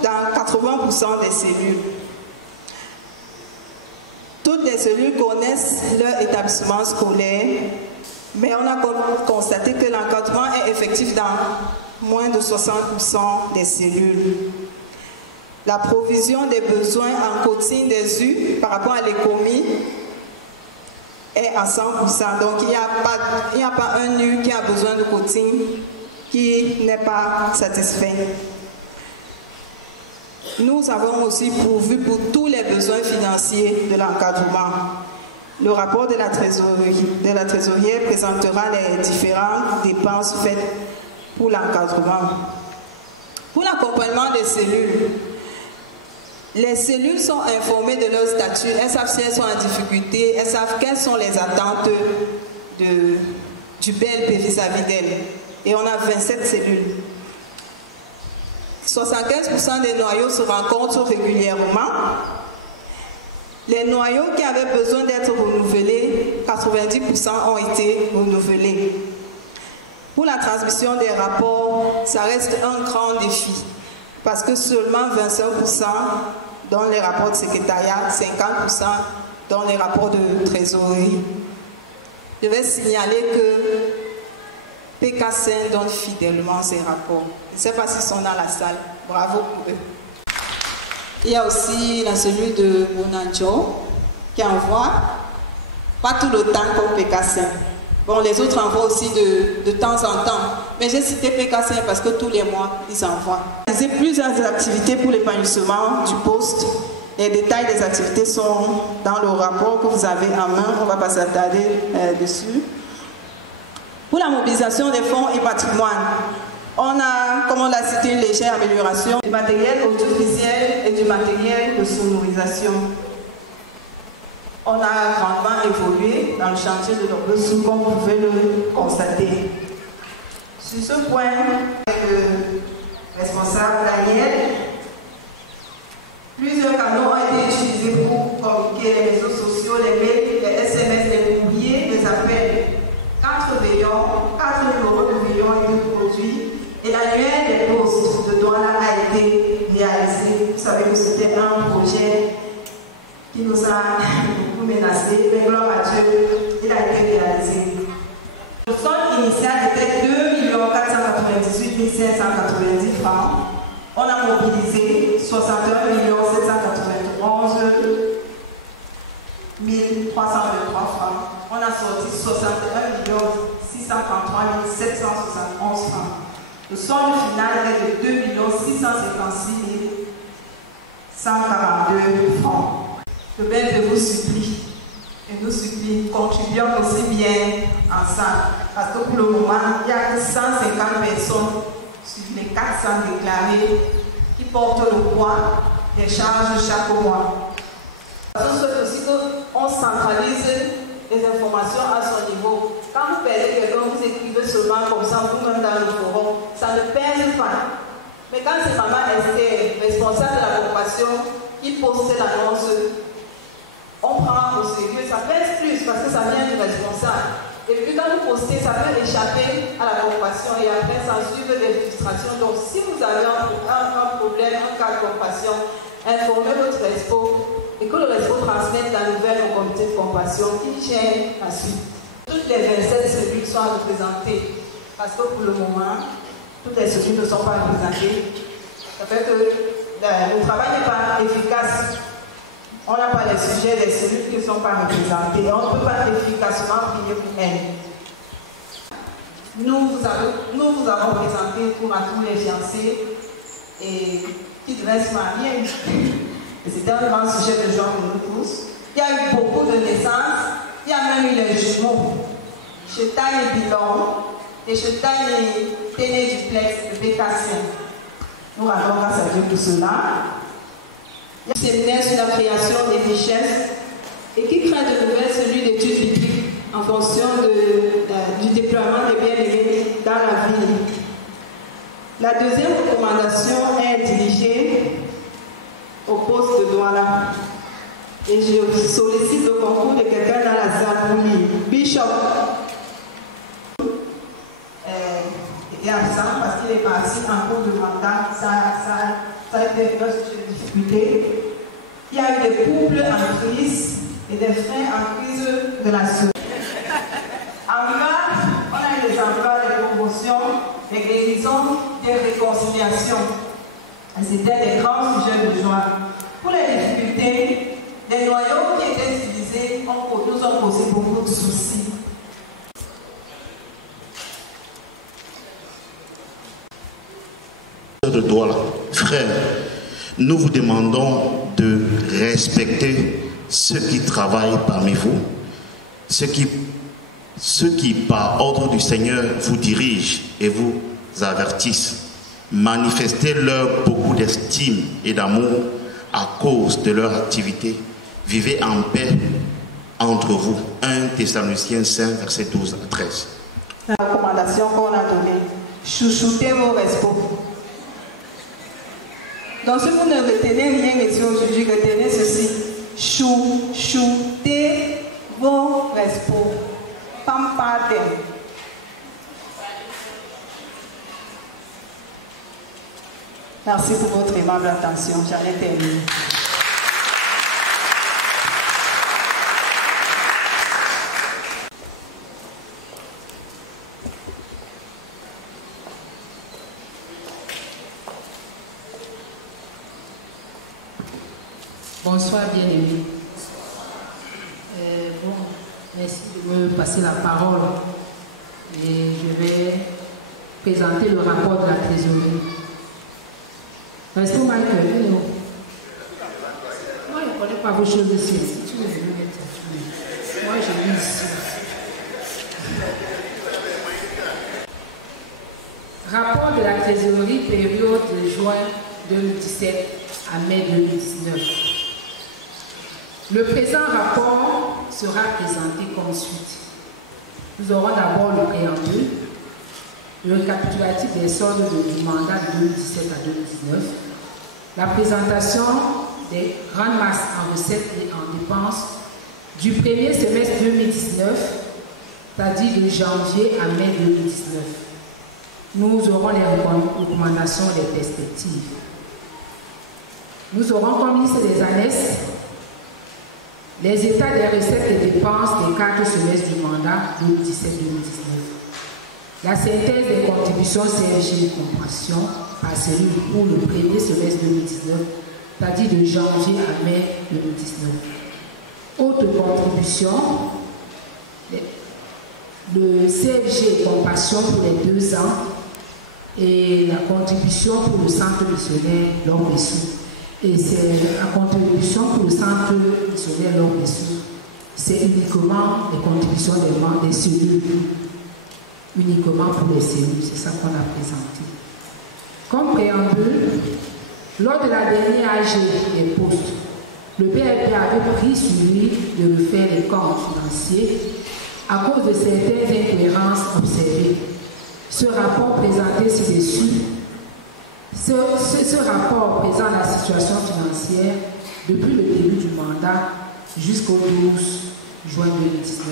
Dans 80% des cellules. Toutes les cellules connaissent leur établissement scolaire, mais on a constaté que l'encadrement est effectif dans moins de 60% des cellules. La provision des besoins en cotine des U par rapport à l'écomie est à 100%. Donc il n'y a pas un U qui a besoin de cotine qui n'est pas satisfait. Nous avons aussi pourvu pour tous les besoins financiers de l'encadrement. Le rapport de la trésorière présentera les différentes dépenses faites pour l'encadrement. Pour l'accompagnement des cellules, les cellules sont informées de leur statut, elles savent si elles sont en difficulté, elles savent quelles sont les attentes du BLP vis-à-vis d'elles. Et on a 27 cellules. 75% des noyaux se rencontrent régulièrement. Les noyaux qui avaient besoin d'être renouvelés, 90% ont été renouvelés. Pour la transmission des rapports, ça reste un grand défi parce que seulement 25% dans les rapports de secrétariat, 50% dans les rapports de trésorerie. Je vais signaler que PK5 donne fidèlement ces rapports. Je ne sais pas s'ils sont dans la salle. Bravo pour eux. Il y a aussi la cellule de Bonanjo qui envoie, pas tout le temps comme PK5. Bon, les autres envoient aussi de temps en temps. Mais j'ai cité PK5 parce que tous les mois, ils envoient. Il y a plusieurs activités pour l'épanouissement du poste. Les détails des activités sont dans le rapport que vous avez en main. On ne va pas s'attarder dessus. Pour la mobilisation des fonds et patrimoine, on a, comme on l'a cité, une légère amélioration du matériel audiovisuel et du matériel de sonorisation. On a grandement évolué dans le chantier de l'Obesou, comme vous pouvez le constater. Sur ce point, le responsable Daniel, plusieurs canaux ont été utilisés pour communiquer les réseaux sociaux, les mails, les SMS, les courriers, les appels. 4 numéros de veillons ont été produits et l'annuaire des postes de Douala a été réalisé. Vous savez que c'était un projet qui nous a beaucoup menacés, mais gloire à Dieu, il a été réalisé. Le solde initial était 2 498 590 francs. On a mobilisé 61 791 1323 francs. On a sorti 61 633 771 francs. Le solde final est de 2 656 142 francs. Le maire vous supplie et nous supplie, contribuons aussi bien ensemble. Parce que pour le moment, il n'y a que 150 personnes sur les 400 déclarés qui portent le poids des charges chaque mois. Je souhaite aussi qu'on centralise les informations à son niveau. Quand vous perdez quelqu'un, vous écrivez seulement comme ça, vous-même dans le forum, ça ne perd pas. Mais quand c'est maman Esther, responsable de la compassion, qui poste l'annonce, on prend au sérieux, ça pèse plus parce que ça vient du responsable. Et puis quand vous postez, ça peut échapper à la compassion et après ça suivre des frustrations. Donc si vous avez un problème, un cas de compassion, informez votre respo et que le respo transmette la nouvelle au comité de compassion qui gère la suite. Toutes les 27 cellules sont représentées parce que pour le moment, toutes les cellules ne sont pas représentées. Ça fait que le travail n'est pas efficace. On n'a pas les sujets des cellules qui ne sont pas représentées. On ne peut pas efficacement prier pour elles. Nous vous avons présenté pour à tous les fiancés et qui devaient se marier. C'était un grand sujet de joie pour nous tous. Il y a eu beaucoup de naissances. Il y a même eu les jumeaux. Chetaille et Bilon et Chetaille et Téné Duplex de Bécassien. Nous rendons grâce à Dieu pour cela. séminaire sur la création des richesses et qui crée de nouvelles cellules d'études bibliques en fonction du déploiement des bien-aimés dans la ville. La deuxième recommandation est dirigée au poste de Douala. Et je sollicite le concours de quelqu'un dans la salle pour lire. Bishop est absent parce qu'il est parti en cours de mandat. Ça a été une difficulté. Il y a eu des couples en crise et des frères en crise de relation. En Irak, on a eu des emplois, des promotions, des guérisons, des réconciliations. C'était des grands sujets de joie. Pour les difficultés, les noyaux qui étaient utilisés nous ont posé beaucoup de soucis. De Douala, frères, nous vous demandons de respecter ceux qui travaillent parmi vous, ceux qui par ordre du Seigneur vous dirigent et vous avertissent. Manifestez-leur beaucoup d'estime et d'amour à cause de leur activité. Vivez en paix entre vous. 1 Thessaloniciens 5, versets 12 à 13. La recommandation qu'on a donnée, chouchoutez vos respos. Donc si vous ne retenez rien ici aujourd'hui, retenez ceci. Chouchoutez vos respos. Pampate. Merci pour votre aimable attention. J'en ai terminé. Bonsoir, bien-aimés. Merci de me passer la parole. Et je vais présenter le rapport de la trésorerie. Restez Michael. Moi, je ne connais pas vos choses ici. Si tu veux me mettre, moi, je lis ici. Rapport de la trésorerie, période de juin 2017 à mai 2019. Le présent rapport sera présenté comme suit. Nous aurons d'abord le préambule, le récapitulatif des soldes du mandat de 2017 à 2019, la présentation des grandes masses en recettes et en dépenses du premier semestre 2019, c'est-à-dire de janvier à mai 2019. Nous aurons les recommandations et les perspectives. Nous aurons comme liste des annexes les états des recettes et dépenses des 4 semestres du mandat 2017-2019. La synthèse des contributions CFG et compensation par cellule pour le premier semestre 2019, c'est-à-dire de janvier à mai 2019. Autres contributions, le CFG et compensation pour les 2 ans et la contribution pour le centre missionnaire L'Homme-Bessou. Et c'est la contribution pour le centre missionnaire L'Homme-Bessou. C'est uniquement les contributions des membres des cellules. Uniquement pour les cellules, c'est ça qu'on a présenté. Comme préambule, lors de la dernière AG des postes, le PRP avait pris sur lui de refaire les comptes financiers à cause de certaines incohérences observées. Ce rapport présenté ci-dessus, ce rapport présente la situation financière depuis le début du mandat jusqu'au 12 juin 2019.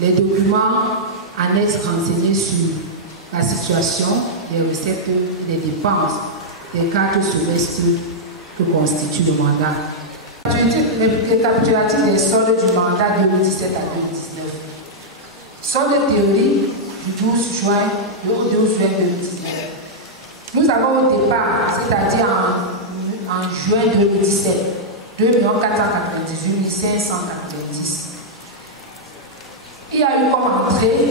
Les documents annexes renseignés sur la situation des recettes et des dépenses des 4 semestres que constitue le mandat. Le récapitulatif des soldes du mandat 2017 à 2019. Solde théorique du 12 juin 2019. Nous avons au départ, c'est-à-dire en juin 2017, 2 498 590. Il y a eu comme entrée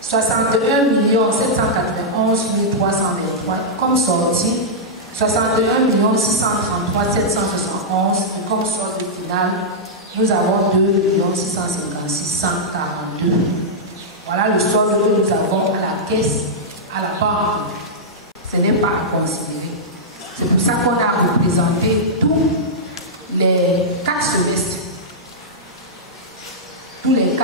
61 791 323, comme sortie 61 633 771 et comme solde finale, nous avons 2 656 142. Voilà le solde que nous avons à la caisse, à la banque. Ce n'est pas à considérer. C'est pour ça qu'on a représenté tout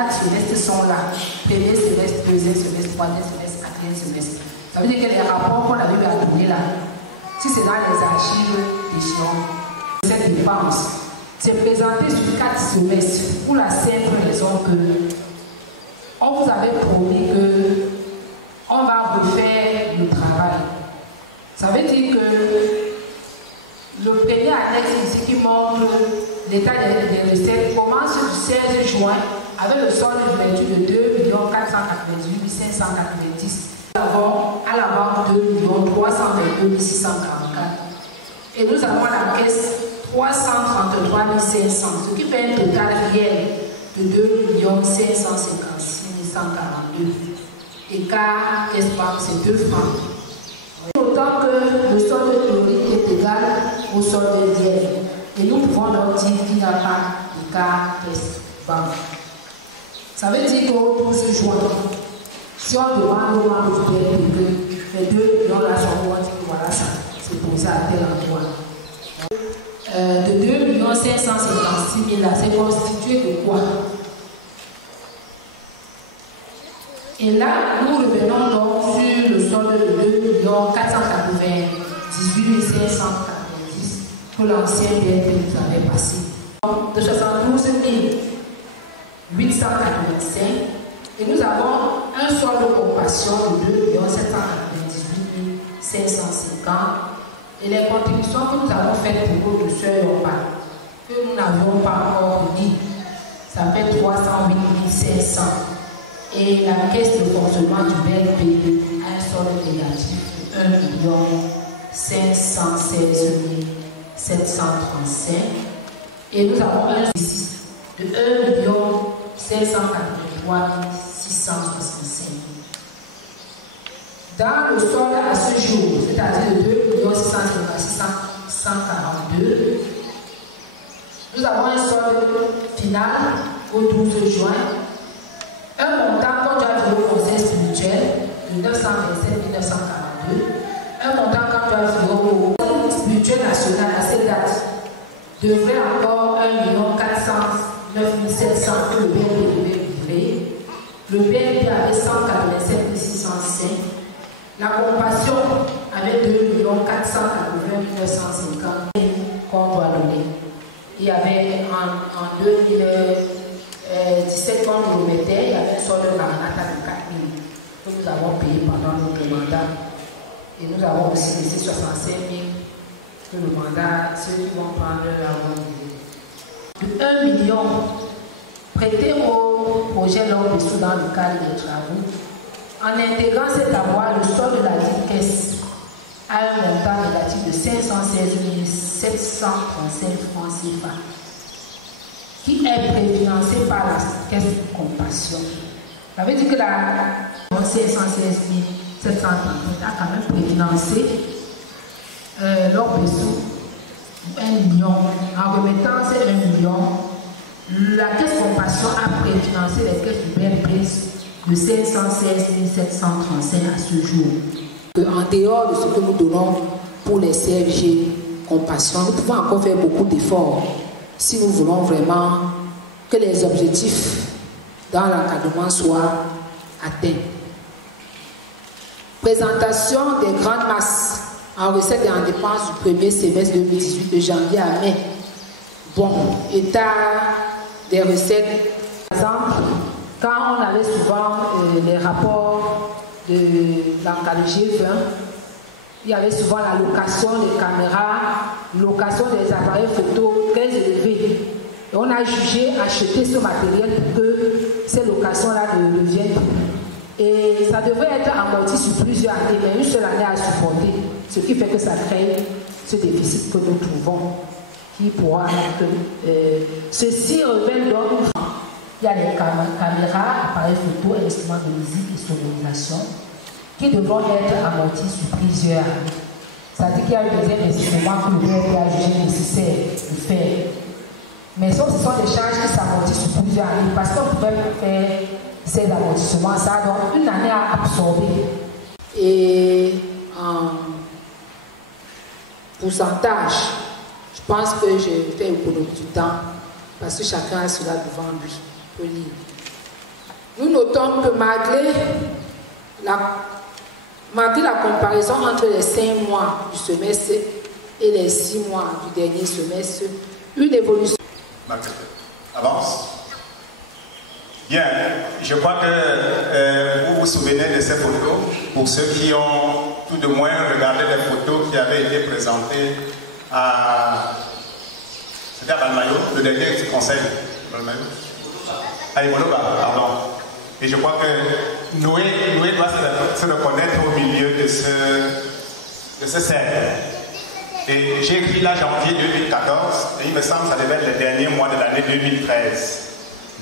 4 semestres sont là. Premier semestre, deuxième semestre, troisième semestre, quatrième semestre. Ça veut dire que les rapports qu'on avait à donner là, si c'est dans les archives des gens, cette dépense, c'est présenté sur 4 semestres pour la simple raison que on vous avait promis que on va refaire le travail. Ça veut dire que le premier annexe ici qui montre l'état des recettes commence du 16 juin avec le solde de 2 498 590. Nous avons à la banque 2 322 644. Et nous avons à la caisse 333 500, ce qui fait un total réel de 2 556 142. Écart caisse-banque, c'est 2 francs. Autant que le solde théorique est égal au solde réel. Et nous pouvons donc dire qu'il n'y a pas d'écart caisse-banque. Ça veut dire qu'au 12 juin, si on demande aux membres du PRP que les 2 millions là sont, on dit que voilà, ça c'est posé à tel endroit. De 2 556 000 là, c'est constitué de quoi? Et là, nous revenons donc sur le solde de 2 498 590 que l'ancien BNP nous avait passé. Donc, de 72 885, et nous avons un solde de compassion de 2 798 550, et les contributions que nous avons faites pour nous de Sœur Yomba, que nous n'avions pas encore dit, ça fait 308 500. Et la caisse de fonctionnement du BNP a un solde négatif de 1 516 735. Et nous avons un déficit de 1 583 665. Dans le solde à ce jour, c'est-à-dire de 2 656 142, nous avons un solde final au 12 juin. Un montant qu'on doit donner au conseil spirituel de 927 942. Un montant qu'on doit donner au conseil spirituel national à cette date devrait encore 1 409 700 que le BNP devait livrer. Le BNP avait 187 605. La compassion avait 2 480 950 qu'on doit donner. Il y avait en 2017 quand on le mettait, il y avait un solde de Maranatha de 4 000 que nous avons payé pendant notre mandat. Et nous avons aussi laissé 65 000 que le mandat, ceux qui vont prendre leur 1 million prêté au projet L'Homme Dessous dans le cadre des travaux. En intégrant cet avoir, le solde de la dite caisse a un montant négatif de 516 735 francs CFA, qui est préfinancé par la caisse de compassion. Ça veut dire que la 516 730 a quand même préfinancé leur dessous 1 million. En remettant ces 1 million, la caisse de compassion a préfinancé les caisses du BNP de 516 735 à ce jour. En dehors de ce que nous donnons pour les CFG compassion, nous pouvons encore faire beaucoup d'efforts si nous voulons vraiment que les objectifs dans l'encadrement soient atteints. Présentation des grandes masses en recettes et en dépenses du premier semestre 2018 de janvier à mai. Bon, état des recettes. Par exemple, quand on avait souvent les rapports de l'encadrement G20, il y avait souvent la location des caméras, location des appareils photo très élevés. Et on a jugé acheter ce matériel pour que ces locations-là ne reviennent plus. Et ça devrait être amorti sur plusieurs années, mais une seule année à supporter. Ce qui fait que ça crée ce déficit que nous trouvons, qui pourra être... ceci revient donc... Il y a les caméras, appareils photo, instruments de musique et sonorisation qui devront être amortis sur plusieurs années. C'est-à-dire qu'il y a eu des investissements que le BNP a jugé nécessaire de faire. Mais sauf que ce sont des charges qui s'amortissent sur plusieurs années parce qu'on pouvait faire ces amortissements, ça donc une année à absorber. Et en pourcentage, je pense que je fais économie du temps parce que chacun a cela devant lui. nous notons que malgré la comparaison entre les 5 mois du semestre et les 6 mois du dernier semestre, une évolution. Avance. Bien, je crois que vous vous souvenez de ces photos. Pour ceux qui ont tout de moins regardé les photos qui avaient été présentées à... C'était à Balmayo, le dernier conseil. Balmayo. À Imoloba, pardon. Et je crois que Noé doit se reconnaître au milieu de ce cercle. Et j'ai écrit là janvier 2014, et il me semble que ça devait être le dernier mois de l'année 2013.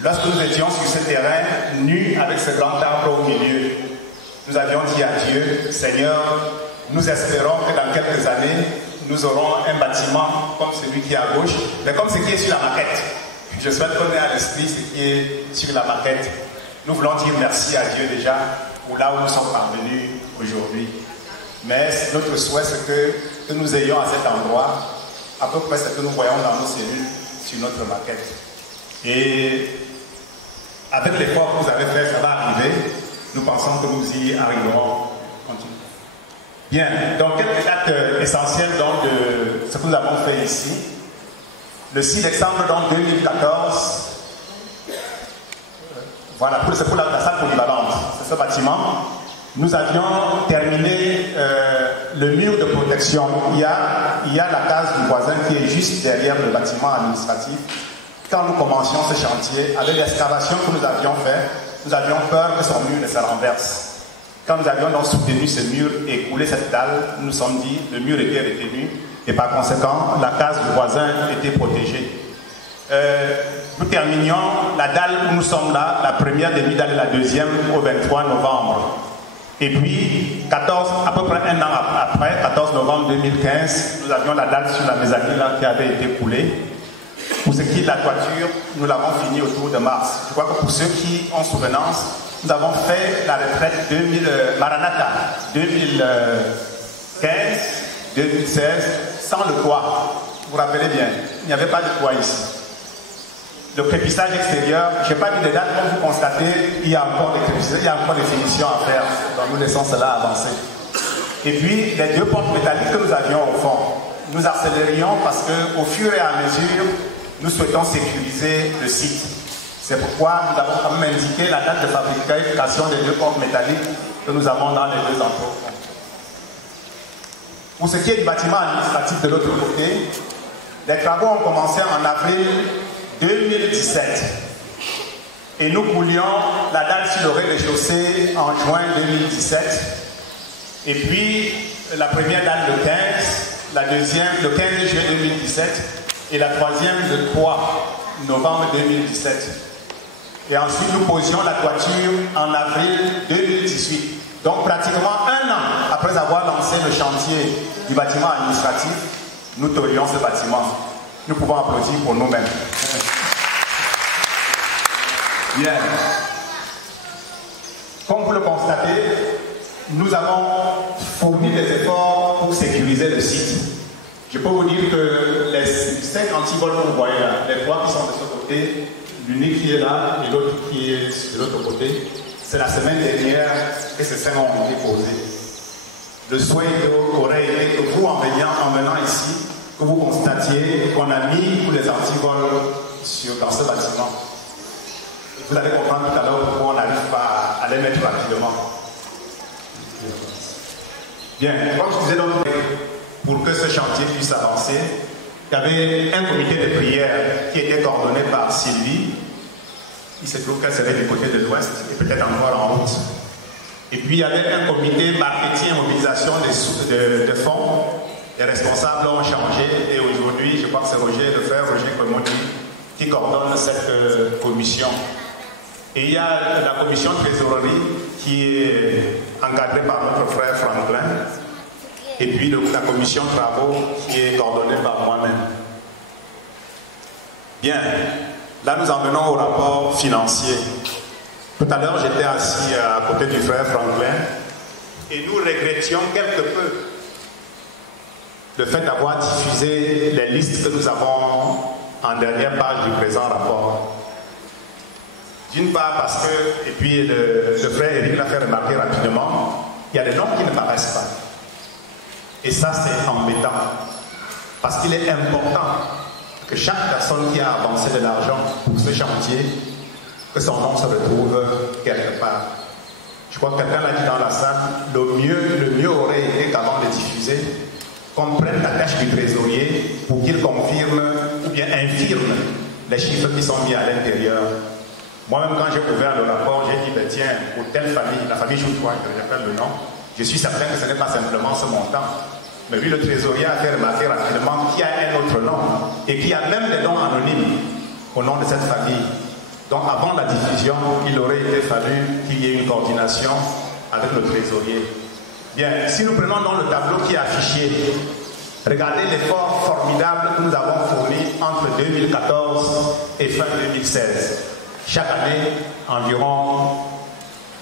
Lorsque nous étions sur ce terrain, nus avec ce grand arbre au milieu, nous avions dit à Dieu, Seigneur, nous espérons que dans quelques années, nous aurons un bâtiment comme celui qui est à gauche, mais comme ce qui est sur la maquette. Je souhaite qu'on ait à l'esprit ce qui est sur la maquette. Nous voulons dire merci à Dieu déjà pour là où nous sommes parvenus aujourd'hui. Mais notre souhait, c'est que nous ayons à cet endroit à peu près ce que nous voyons dans nos cellules sur notre maquette. Et avec l'effort que vous avez fait, ça va arriver. Nous pensons que nous y arriverons. Continue. Bien, donc quelques dates essentielles donc, de ce que nous avons fait ici. Le 6 décembre donc, 2014, voilà, c'est pour la salle polyvalente, c'est ce bâtiment. Nous avions terminé le mur de protection. Il y a la case du voisin qui est juste derrière le bâtiment administratif. Quand nous commencions ce chantier, avec l'excavation que nous avions fait, nous avions peur que son mur ne se renverse. Quand nous avions donc soutenu ce mur et coulé cette dalle, nous nous sommes dit le mur était retenu et par conséquent, la case du voisin était protégée. Nous terminions la dalle où nous sommes là, la première demi-dalle et la deuxième au 23 novembre. Et puis, à peu près un an après, 14 novembre 2015, nous avions la dalle sur la mezzanine là, qui avait été coulée. Pour ce qui est de la toiture, nous l'avons fini autour de mars. Je crois que pour ceux qui ont souvenance, nous avons fait la retraite Maranatha 2015, 2016, sans le toit. Vous vous rappelez bien, il n'y avait pas de toit ici. Le crépissage extérieur, je n'ai pas mis de date, comme vous constatez, il y a encore des crépissages, il y a encore des finitions à faire. Donc nous laissons cela avancer. Et puis, les 2 portes métalliques que nous avions au fond, nous accélérions parce qu'au fur et à mesure, nous souhaitons sécuriser le site. C'est pourquoi nous avons quand même indiqué la date de fabrication des 2 portes métalliques que nous avons dans les 2 entrepôts. Pour ce qui est du bâtiment administratif de l'autre côté, les travaux ont commencé en avril 2017. Et nous coulions la dalle sur le rez-de-chaussée en juin 2017. Et puis, la première dalle le 15, la deuxième le 15 juillet 2017 et la troisième le 3 novembre 2017. Et ensuite, nous posions la toiture en avril 2018. Donc, pratiquement 1 an après avoir lancé le chantier du bâtiment administratif, nous taulions ce bâtiment. Nous pouvons applaudir pour nous-mêmes. Bien. Comme vous le constatez, nous avons fourni des efforts pour sécuriser le site. Je peux vous dire que les 5 antivols que vous voyez là, les 3 qui sont de ce côté, l'unique qui est là et l'autre qui est de l'autre côté, c'est la semaine dernière que ces 5 ont été posés. Le souhait aurait été que vous, en venant ici, que vous constatiez qu'on a mis tous les antivols dans ce bâtiment. Vous allez comprendre tout à l'heure pourquoi on n'arrive pas à les mettre rapidement. Bien, comme je disais donc, pour que ce chantier puisse avancer, il y avait un comité de prière qui était coordonné par Sylvie. Il se trouve qu'elle serait du côté de l'Ouest et peut-être encore en route. Et puis il y avait un comité marketing et mobilisation de fonds. Les responsables ont changé et aujourd'hui, je crois que c'est le frère Roger Comondi qui coordonne cette commission. Et il y a la commission de trésorerie qui est encadrée par notre frère Franklin. Et puis la commission travaux qui est coordonnée par moi-même. Bien, là nous en venons au rapport financier. Tout à l'heure j'étais assis à côté du frère Franklin et nous regrettions quelque peu le fait d'avoir diffusé les listes que nous avons en dernière page du présent rapport. D'une part parce que, et puis le frère Eric l'a fait remarquer rapidement, il y a des noms qui ne paraissent pas. Et ça, c'est embêtant. Parce qu'il est important que chaque personne qui a avancé de l'argent pour ce chantier, que son nom se retrouve quelque part. Je crois que quelqu'un l'a dit dans la salle, le mieux aurait été qu'avant de diffuser, qu'on prenne la tâche du trésorier pour qu'il confirme ou bien infirme les chiffres qui sont mis à l'intérieur. Moi-même, quand j'ai ouvert le rapport, j'ai dit, ben, tiens, pour telle famille, la famille Joutois, je rappelle le nom, je suis certain que ce n'est pas simplement ce montant. Mais lui, le trésorier a fait remarquer rapidement qu'il y a un autre nom et qu'il y a même des noms anonymes au nom de cette famille. Donc, avant la diffusion, il aurait été fallu qu'il y ait une coordination avec le trésorier. Bien, si nous prenons dans le tableau qui est affiché, regardez l'effort formidable que nous avons fourni entre 2014 et fin 2016. Chaque année, environ,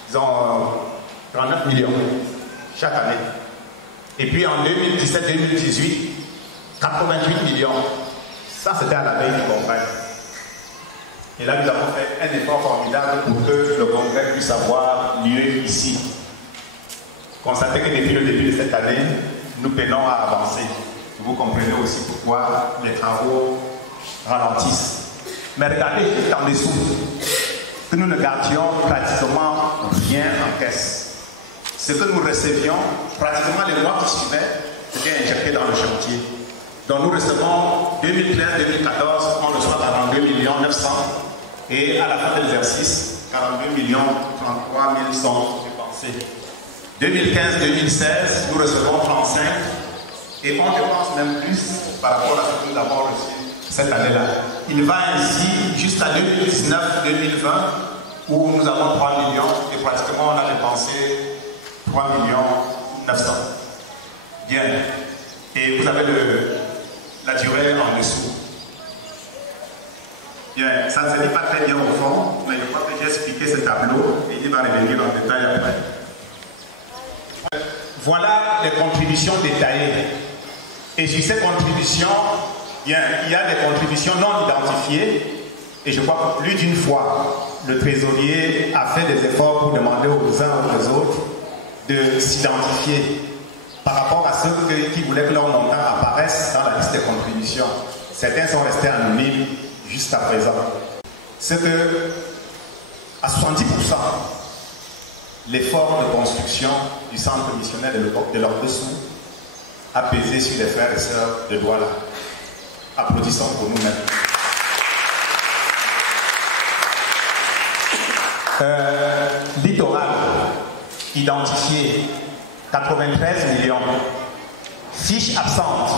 disons, 39 millions. Chaque année. Et puis en 2017-2018, 88 millions. Ça, c'était à la veille du congrès. Et là, nous avons fait un effort formidable pour que le congrès puisse avoir lieu ici. Constatez que depuis le début de cette année, nous peinons à avancer. Vous comprenez aussi pourquoi les travaux ralentissent. Mais regardez juste en dessous que nous ne gardions pratiquement rien en caisse. Ce que nous recevions, pratiquement les mois qui suivaient, c'était injecté dans le chantier. Donc nous recevons 2013-2014, on reçoit 42 900 000 et à la fin de l'exercice, 42 33 000 sont dépensés. 2015-2016, nous recevons 35 et on dépense même plus par rapport à ce que nous avons reçu cette année-là. Il va ainsi jusqu'à 2019-2020 où nous avons 3 millions et pratiquement on a dépensé 3 900 000. Bien. Et vous avez la durée en dessous. Bien. Ça ne se dit pas très bien au fond, mais je crois que j'ai expliqué ce tableau et il va revenir en détail après. Voilà les contributions détaillées. Et sur ces contributions, bien, il y a des contributions non identifiées. Et je crois que plus d'une fois, le trésorier a fait des efforts pour demander aux uns ou aux autres de s'identifier par rapport à ceux qui voulaient que leur montant apparaisse dans la liste des contributions. Certains sont restés anonymes jusqu'à présent. C'est que, à 70%, l'effort de construction du centre missionnaire de l'Ordre-Dessous a pesé sur les frères et sœurs de Douala. Applaudissons pour nous-mêmes. Littoral, identifié, 93 millions. Fiche absente,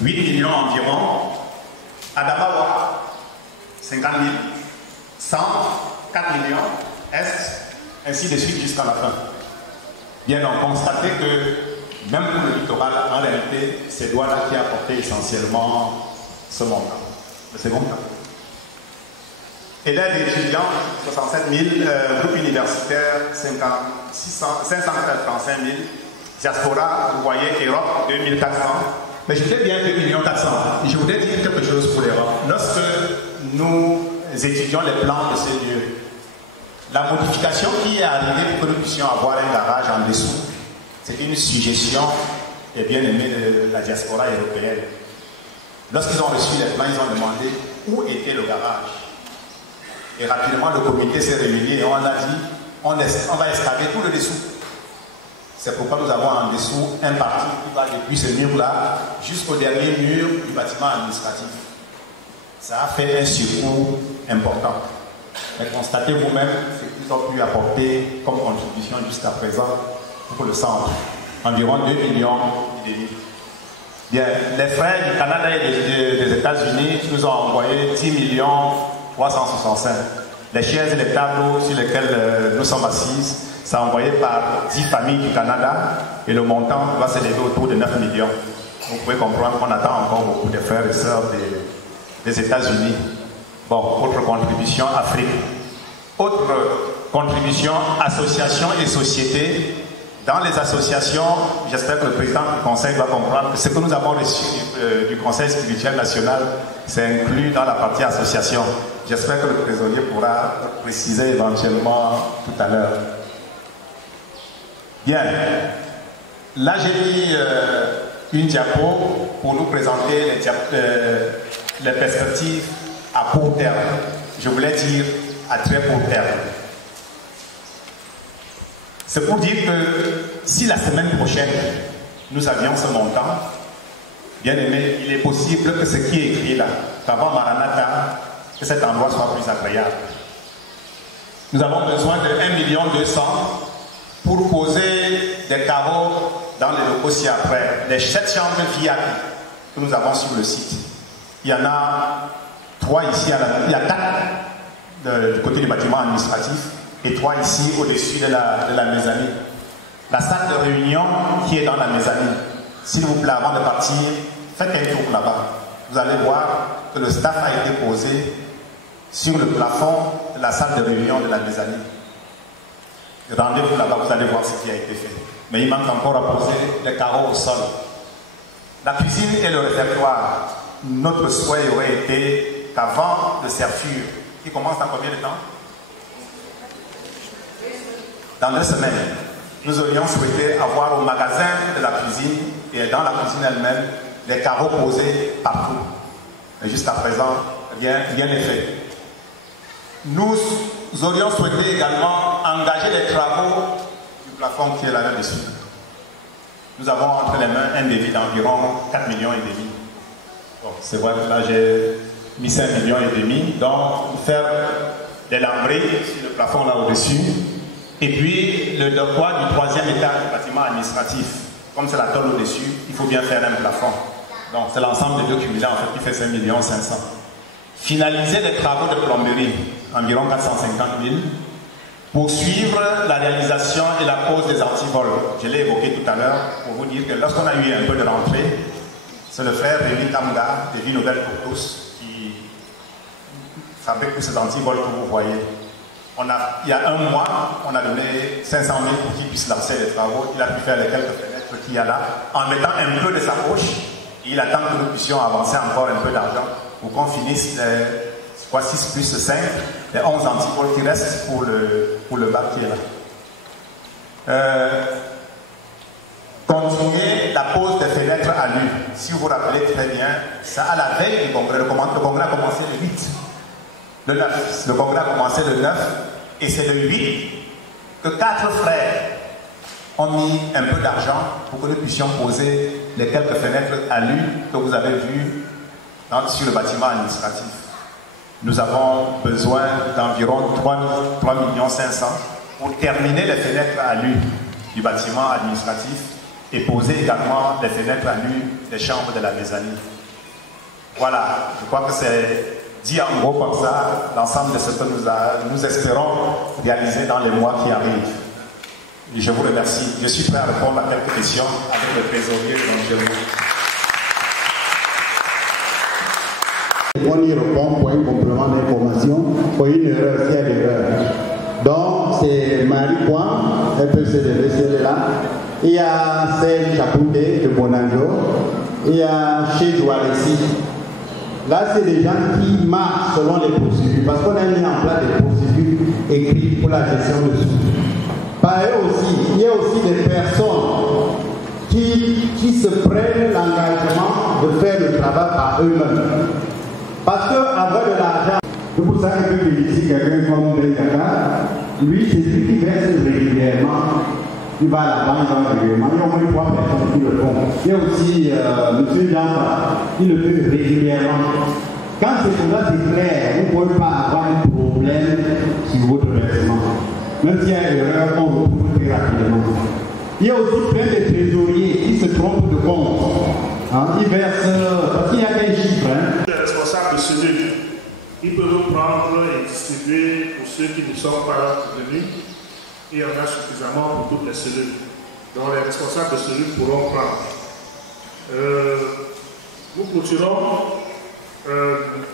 8 millions environ. Adamawa, 50 000. Centre, 4 millions. Est, ainsi de suite jusqu'à la fin. Bien, donc, constatez que même pour le littoral, en réalité, c'est Douala qui a apporté essentiellement ce montant. Le second cas. Élèves et étudiants, 67 000, groupe universitaire, 535 000, diaspora, vous voyez, Europe, 2400. Mais je fais bien 2 400 000. Et je voudrais dire quelque chose pour l'Europe. Lorsque nous étudions les plans de ces lieux, la modification qui est arrivée pour que nous puissions avoir un garage en dessous, c'est une suggestion et bien aimée de la diaspora européenne. Lorsqu'ils ont reçu les plans, ils ont demandé où était le garage. Et rapidement, le comité s'est réuni et on a dit, on va excaver tout le dessous. C'est pourquoi nous avons en dessous un parti qui va depuis ce mur-là jusqu'au dernier mur du bâtiment administratif. Ça a fait un surcoût important. Mais constatez vous-même ce qu'ils ont pu apporter comme contribution jusqu'à présent pour le centre. Environ 2 millions de livres. Bien, les frères du Canada et des États-Unis nous ont envoyé 10 365. Les chaises et les tableaux sur lesquels nous sommes assis, c'est envoyé par 10 familles du Canada et le montant va s'élever autour de 9 millions. Vous pouvez comprendre qu'on attend encore beaucoup de frères et sœurs des États-Unis. Bon, autre contribution, Afrique. Autre contribution, associations et sociétés. Dans les associations, j'espère que le président du Conseil va comprendre que ce que nous avons reçu du Conseil spirituel national, c'est inclus dans la partie association. J'espère que le trésorier pourra préciser éventuellement tout à l'heure. Bien. Là, j'ai mis une diapo pour nous présenter les perspectives à court terme. Je voulais dire à très court terme. C'est pour dire que si la semaine prochaine, nous avions ce montant, bien aimé, il est possible que ce qui est écrit là, qu'avant Maranatha, que cet endroit soit plus agréable. Nous avons besoin de 1,2 million pour poser des carreaux dans les locaux ci-après. Les 7 chambres VIP que nous avons sur le site. Il y en a 3 ici, il y a 4 du côté du bâtiment administratif et 3 ici au-dessus de la mezzanine. La salle de réunion qui est dans la mezzanine. S'il vous plaît, avant de partir, faites un tour là-bas. Vous allez voir que le staff a été posé sur le plafond de la salle de réunion de la mezzanine. Rendez-vous là-bas, vous allez voir ce qui a été fait. Mais il manque encore à poser les carreaux au sol. La cuisine et le réfectoire. Notre souhait aurait été qu'avant le serfure, qui commence dans combien de temps? Dans 2 semaines. Nous aurions souhaité avoir au magasin de la cuisine et dans la cuisine elle-même des carreaux posés partout. Mais jusqu'à présent, rien n'est fait. Nous aurions souhaité également engager les travaux du plafond qui est là-dessus. Nous avons entre les mains un débit d'environ 4,5 millions. Bon, c'est vrai que là j'ai mis 5,5 millions. Donc, faire des lambris sur le plafond là au-dessus. Et puis, le toit du 3e étage du bâtiment administratif. Comme c'est la tôle au-dessus, il faut bien faire un plafond. Donc, c'est l'ensemble des deux cumulés en fait qui fait 5,5 millions. Finaliser les travaux de plomberie, environ 450 000. Poursuivre la réalisation et la pose des antivols. Je l'ai évoqué tout à l'heure pour vous dire que lorsqu'on a eu un peu de rentrée, c'est le frère Rémi Tamga, de Vie Nouvelle pour tous, qui fabrique tous ces antivols que vous voyez. Il y a 1 mois, on a donné 500 000 pour qu'il puisse lancer les travaux. Il a pu faire les quelques fenêtres qu'il y a là, en mettant un peu de sa poche. Et il attend que nous puissions avancer encore un peu d'argent pour qu'on finisse les 6 plus 5, les 11 antivols qui restent pour le bac qui est là. Continuer la pose des fenêtres à lui. Si vous vous rappelez très bien, ça à la veille du congrès. Le congrès a commencé le 8. Le 9. Le congrès a commencé le 9 et c'est le 8 que 4 frères ont mis un peu d'argent pour que nous puissions poser les quelques fenêtres à lui que vous avez vues sur le bâtiment administratif. Nous avons besoin d'environ 3,5 millions pour terminer les fenêtres à lui du bâtiment administratif et poser également les fenêtres à lui des chambres de la mezzanine. Voilà, je crois que c'est dit en gros comme ça, l'ensemble de ce que nous espérons réaliser dans les mois qui arrivent. Et je vous remercie. Je suis prêt à répondre à quelques questions avec le trésorier éventuellement. On y répond pour un complément d'information, pour une erreur, s'il y a l'erreur. Donc, c'est Marie Point, elle peut se lever si elle est là. Il y a Celle Chapouté de Bonanjo. Il y a chez Jouaressi. Là, c'est des gens qui marchent selon les procédures, parce qu'on a mis en place des procédures écrites pour la gestion de sous. Par ailleurs aussi, il y a aussi des personnes qui se prennent l'engagement de faire le travail par eux-mêmes. Parce qu'avoir de l'argent, c'est pour ça que je félicite quelqu'un comme Bézaka, lui, c'est lui qui verse régulièrement. Il va à la banque régulièrement. Il y a au moins 3 personnes qui le font. Il y a aussi M. Jean, il le fait régulièrement. Quand c'est comme ça, c'est clair, vous ne pouvez pas avoir un problème sur votre versement. Même s'il y a une erreur, on retrouve très rapidement. Il y a aussi plein de trésoriers qui se trompent de compte. Ils versent, parce qu'il y a des chiffres. Les responsables de cellules, ils peuvent prendre et distribuer pour ceux qui ne sont pas venus. Et on a suffisamment pour toutes les cellules. Donc les responsables de cellules pourront prendre. Nous clôturons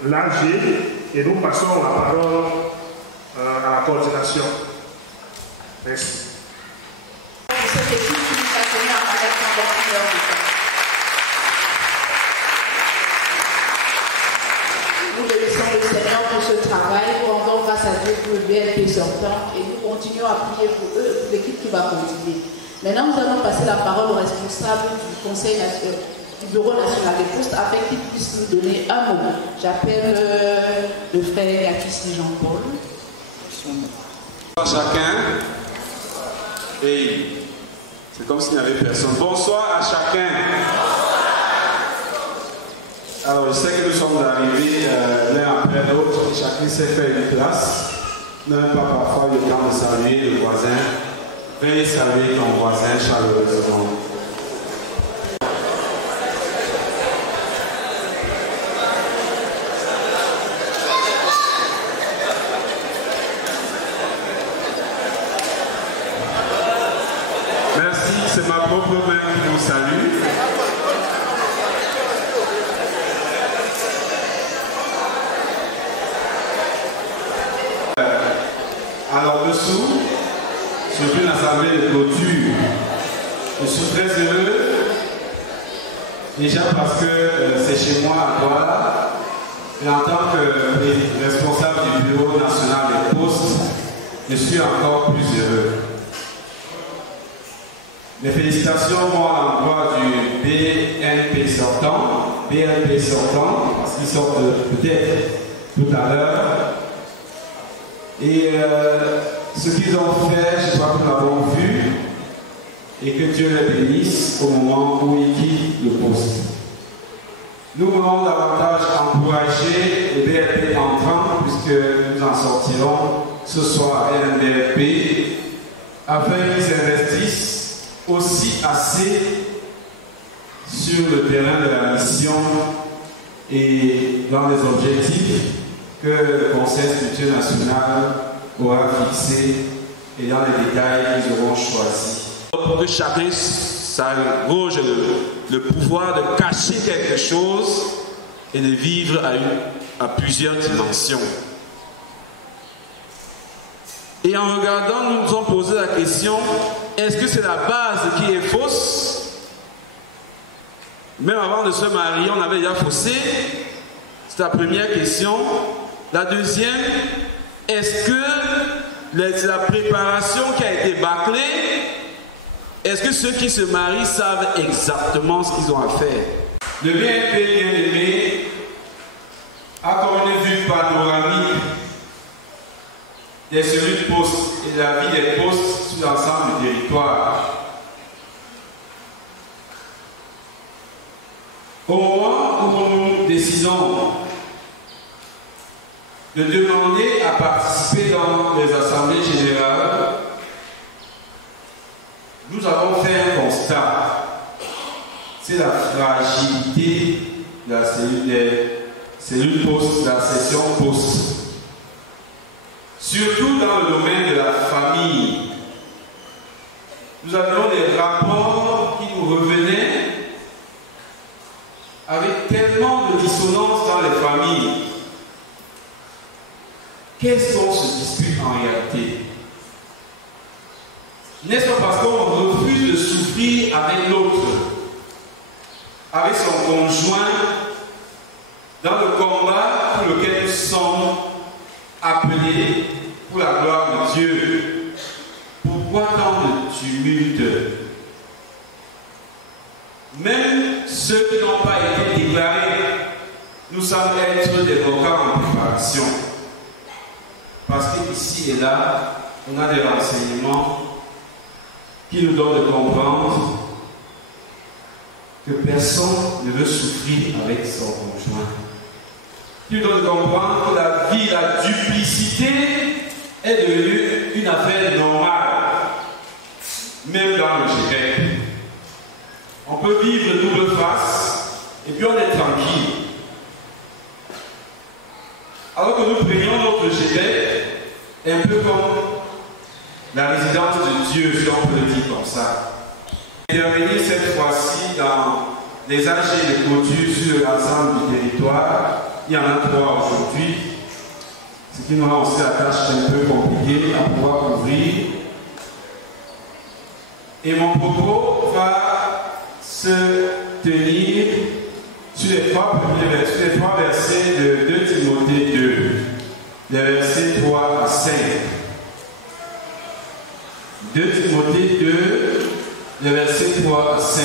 l'AG et nous passons la parole à la coordination. Merci. Pour cette équipe qui nous a donné en avec pendant 1 heure de temps. Nous bénissons le Seigneur pour ce travail. BLP sortant et nous continuons à prier pour eux, pour l'équipe qui va continuer. Maintenant, nous allons passer la parole au responsable du Conseil national, du Bureau national des postes afin qu'il puisse nous donner un mot. J'appelle le frère Yakissi Jean-Paul. Bonsoir à chacun. Et c'est comme s'il n'y avait personne. Bonsoir à chacun. Alors, je sais que nous sommes arrivés l'un après l'autre. Chacun s'est fait une place. Même pas parfois le temps de saluer le voisin. Veuillez saluer ton voisin chaleureusement. Merci, c'est ma propre main qui vous salue. Alors dessous, sur une assemblée de clôture, je suis très heureux, déjà parce que c'est chez moi à Douala, et en tant que responsable du Bureau national des postes, je suis encore plus heureux. Mes félicitations vont à l'endroit du BNP sortant, parce qu'ils sortent peut-être tout à l'heure. Et ce qu'ils ont fait, je crois que nous l'avons vu, et que Dieu les bénisse au moment où ils quittent le poste. Nous voulons davantage encourager les BLP entrants, puisque nous en sortirons ce soir à BLP, afin qu'ils investissent aussi assez sur le terrain de la mission et dans les objectifs que le Conseil spirituel national aura fixé et dans les détails qu'ils auront choisis. Pour que chacun s'arroge le pouvoir de cacher quelque chose et de vivre à plusieurs dimensions. Et en regardant, nous nous sommes posé la question, est-ce que c'est la base qui est fausse? Même avant de se marier, on avait déjà faussé. C'est la première question. La deuxième, est-ce que la préparation qui a été bâclée, est-ce que ceux qui se marient savent exactement ce qu'ils ont à faire? Le BNP bien-aimé a comme une vue panoramique des cellules de poste et de la vie des postes sur l'ensemble du territoire. Au moment où nous décidons de demander à participer dans les assemblées générales, nous avons fait un constat. C'est la fragilité de la cellule poste, de la session poste. Surtout dans le domaine de la famille. Nous avions des rapports qui nous revenaient avec tellement de dissonance dans les familles. Qu'est-ce qu'on se dispute en réalité? N'est-ce pas parce qu'on refuse de souffrir avec l'autre, avec son conjoint, dans le combat pour lequel nous sommes appelés pour la gloire de Dieu? Pourquoi tant de tumulte? Même ceux qui n'ont pas été déclarés, nous savons être des vocats en préparation. Parce qu'ici et là, on a des renseignements qui nous donnent de comprendre que personne ne veut souffrir avec son conjoint. Qui nous donne de comprendre que la vie, la duplicité est devenue une affaire normale, même dans le GP. On peut vivre double face et puis on est tranquille. Alors que nous prenions notre GP un peu comme la résidence de Dieu, si on peut le dire comme ça. Intervenir cette fois-ci dans les AG de clôture sur l'ensemble du territoire. Il y en a 3 aujourd'hui, ce qui nous rend aussi la tâche un peu compliquée à pouvoir couvrir. Et mon propos va se tenir sur les 3 versets de 2 Timothée 2, les versets 3 à 5. 2 Timothée 2, les versets 3 à 5.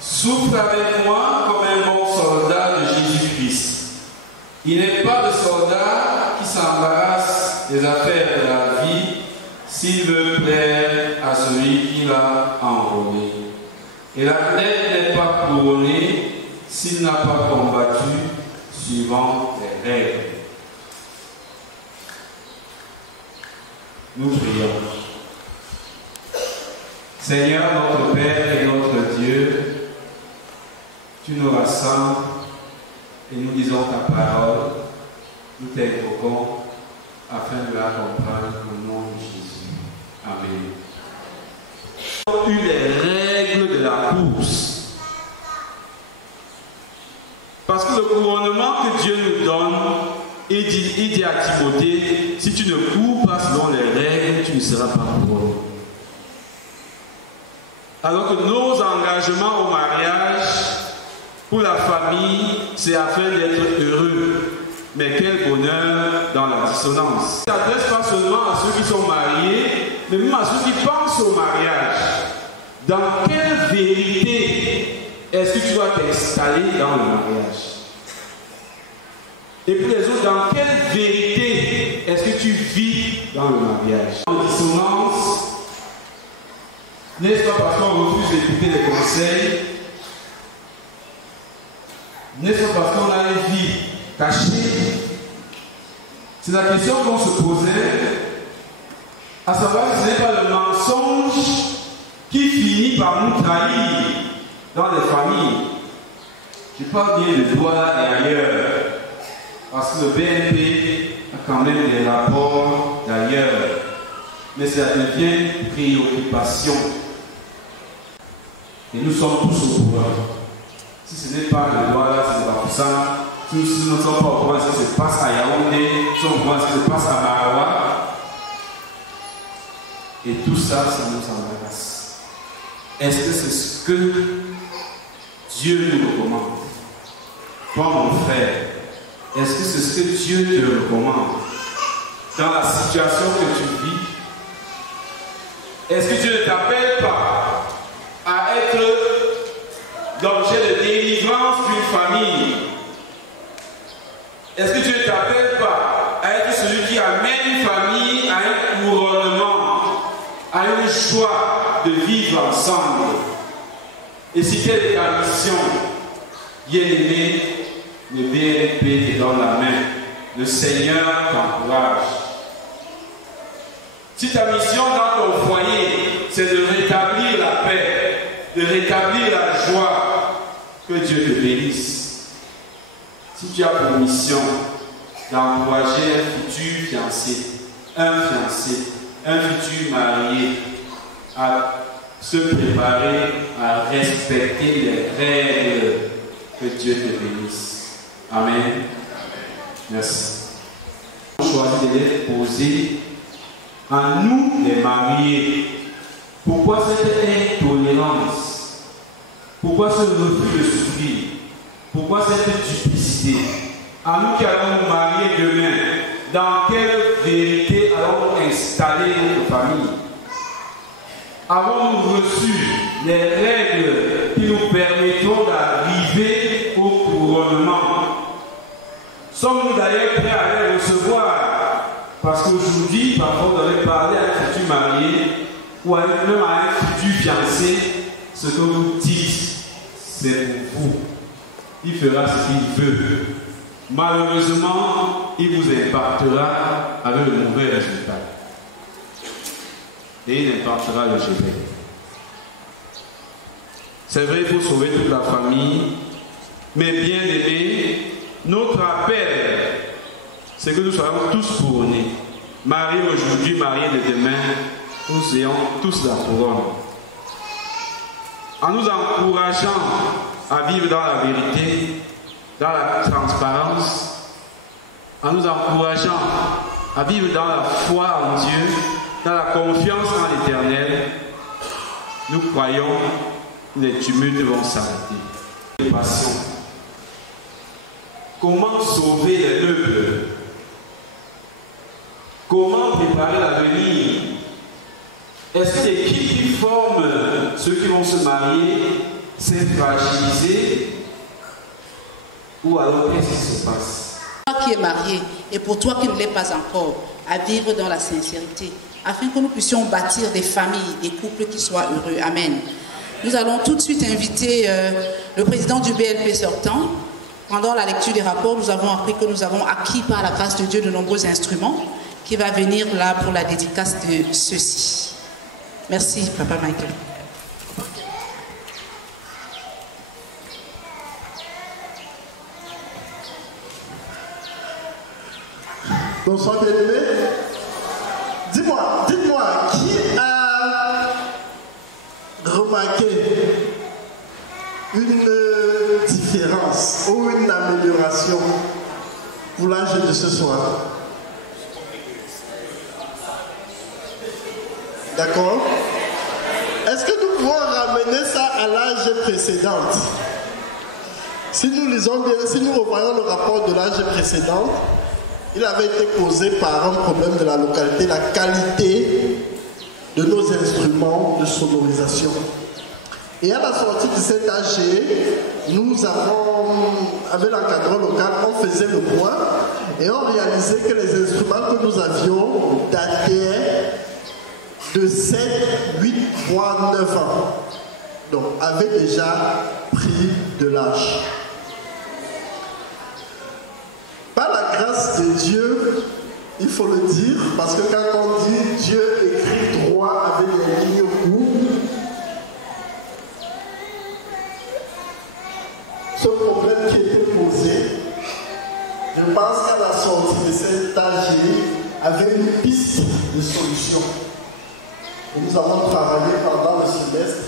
Souffre avec moi comme un bon soldat de Jésus-Christ. Il n'est pas de soldat qui s'embarrasse des affaires de la vie s'il veut plaire à celui qui l'a enrôlé. Et l'athlète n'est pas couronné s'il n'a pas combattu suivant les règles. Nous prions. Seigneur, notre Père et notre Dieu, tu nous rassembles et nous disons ta parole. Nous t'invoquons afin de la comprendre au nom de Jésus. Amen. Nous avons eu les règles de la course. Parce que le couronnement que Dieu nous donne, il dit à Timothée, si tu ne cours pas selon les règles, tu ne seras pas couronné. Alors que nos engagements au mariage, pour la famille, c'est afin d'être heureux. Mais quel bonheur dans la dissonance. Il ne s'adresse pas seulement à ceux qui sont mariés, mais même à ceux qui pensent au mariage. Dans quelle vérité est-ce que tu dois t'installer dans le mariage? Et puis les autres, dans quelle vérité est-ce que tu vis dans le mariage? En dissonance, n'est-ce pas parce qu'on refuse d'écouter les conseils? N'est-ce pas parce qu'on a une vie cachée? C'est la question qu'on se posait, à savoir que ce n'est pas le mensonge qui finit par nous trahir dans les familles. Je parle bien de Douala et ailleurs, parce que le BNP a quand même des rapports d'ailleurs, mais ça devient préoccupation. Et nous sommes tous au pouvoir. Si ce n'est pas le Douala, c'est pas pour ça. Si nous ne sommes pas au courant de ce qui se passe à Yaoundé, nous sommes au courant de ce qui se passe à Marawa. Et tout ça, ça nous embarrasse. Est-ce que c'est ce que Dieu nous recommande? Toi, mon frère, est-ce que c'est ce que Dieu te recommande dans la situation que tu vis? Est-ce que Dieu ne t'appelle pas à être l'objet de délivrance d'une famille? Est-ce que Dieu ne t'appelle pas à être celui qui amène une famille à un couronnement, à une joie de vivre ensemble? Et si telle est ta mission, bien-aimé, le BNP te donne la main. Le Seigneur t'encourage. Si ta mission dans ton foyer, c'est de rétablir la paix, de rétablir la joie, que Dieu te bénisse. Si tu as pour mission d'encourager un futur fiancé, un futur marié à se préparer à respecter les règles, que Dieu te bénisse. Amen. Merci. On choisit de les poser à nous les mariés. Pourquoi cette intolérance? Pourquoi ce refus de souffrir? Pourquoi cette duplicité? À nous qui allons nous marier demain, dans quelle vérité allons-nous installer notre famille? Avons-nous reçu les règles qui nous permettront d'arriver au couronnement? Sommes-nous d'ailleurs prêts à les recevoir? Parce qu'aujourd'hui, parfois, vous avez parlé à un futur marié ou même à un futur fiancé, ce que vous dites, c'est pour vous. Il fera ce qu'il veut. Malheureusement, il vous impactera avec le mauvais résultat. Et il impactera le GP. C'est vrai, il faut sauver toute la famille, mais bien aimé, notre appel, c'est que nous soyons tous couronnés. Mariés aujourd'hui, mariés de demain, nous ayons tous la couronne. En nous encourageant à vivre dans la vérité, dans la transparence, en nous encourageant à vivre dans la foi en Dieu, dans la confiance en l'Éternel, nous croyons que les tumultes vont s'arrêter. Les passions. Comment sauver les meubles? Comment préparer l'avenir? Est-ce que l'équipe qui forme ceux qui vont se marier s'est fragilisée ou alors qu'est-ce qui se passe? Toi qui es marié et pour toi qui ne l'es pas encore, à vivre dans la sincérité, afin que nous puissions bâtir des familles, des couples qui soient heureux. Amen. Nous allons tout de suite inviter le président du BLP sortant. Pendant la lecture des rapports, nous avons appris que nous avons acquis par la grâce de Dieu de nombreux instruments qui va venir là pour la dédicace de ceux-ci. Merci, Papa Michael. Bonsoir, bien-aimés. Dites-moi, qui a remarqué une différence ou une amélioration pour l'âge de ce soir? D'accord? Est-ce que nous pouvons ramener ça à l'âge précédent? Si nous lisons bien, si nous revoyons le rapport de l'âge précédent, il avait été causé par un problème de la localité, la qualité de nos instruments de sonorisation. Et à la sortie de cet AG, nous avons, avec l'encadrement local, on faisait le point et on réalisait que les instruments que nous avions dataient de 7, 8, voire 9 ans. Donc, avaient déjà pris de l'âge. Par la grâce de Dieu, il faut le dire, parce que quand on dit Dieu écrit droit avec les lignes courtes, ce problème qui était posé, je pense qu'à la sortie de cet AG, avait une piste de solution. Et nous avons travaillé pendant le semestre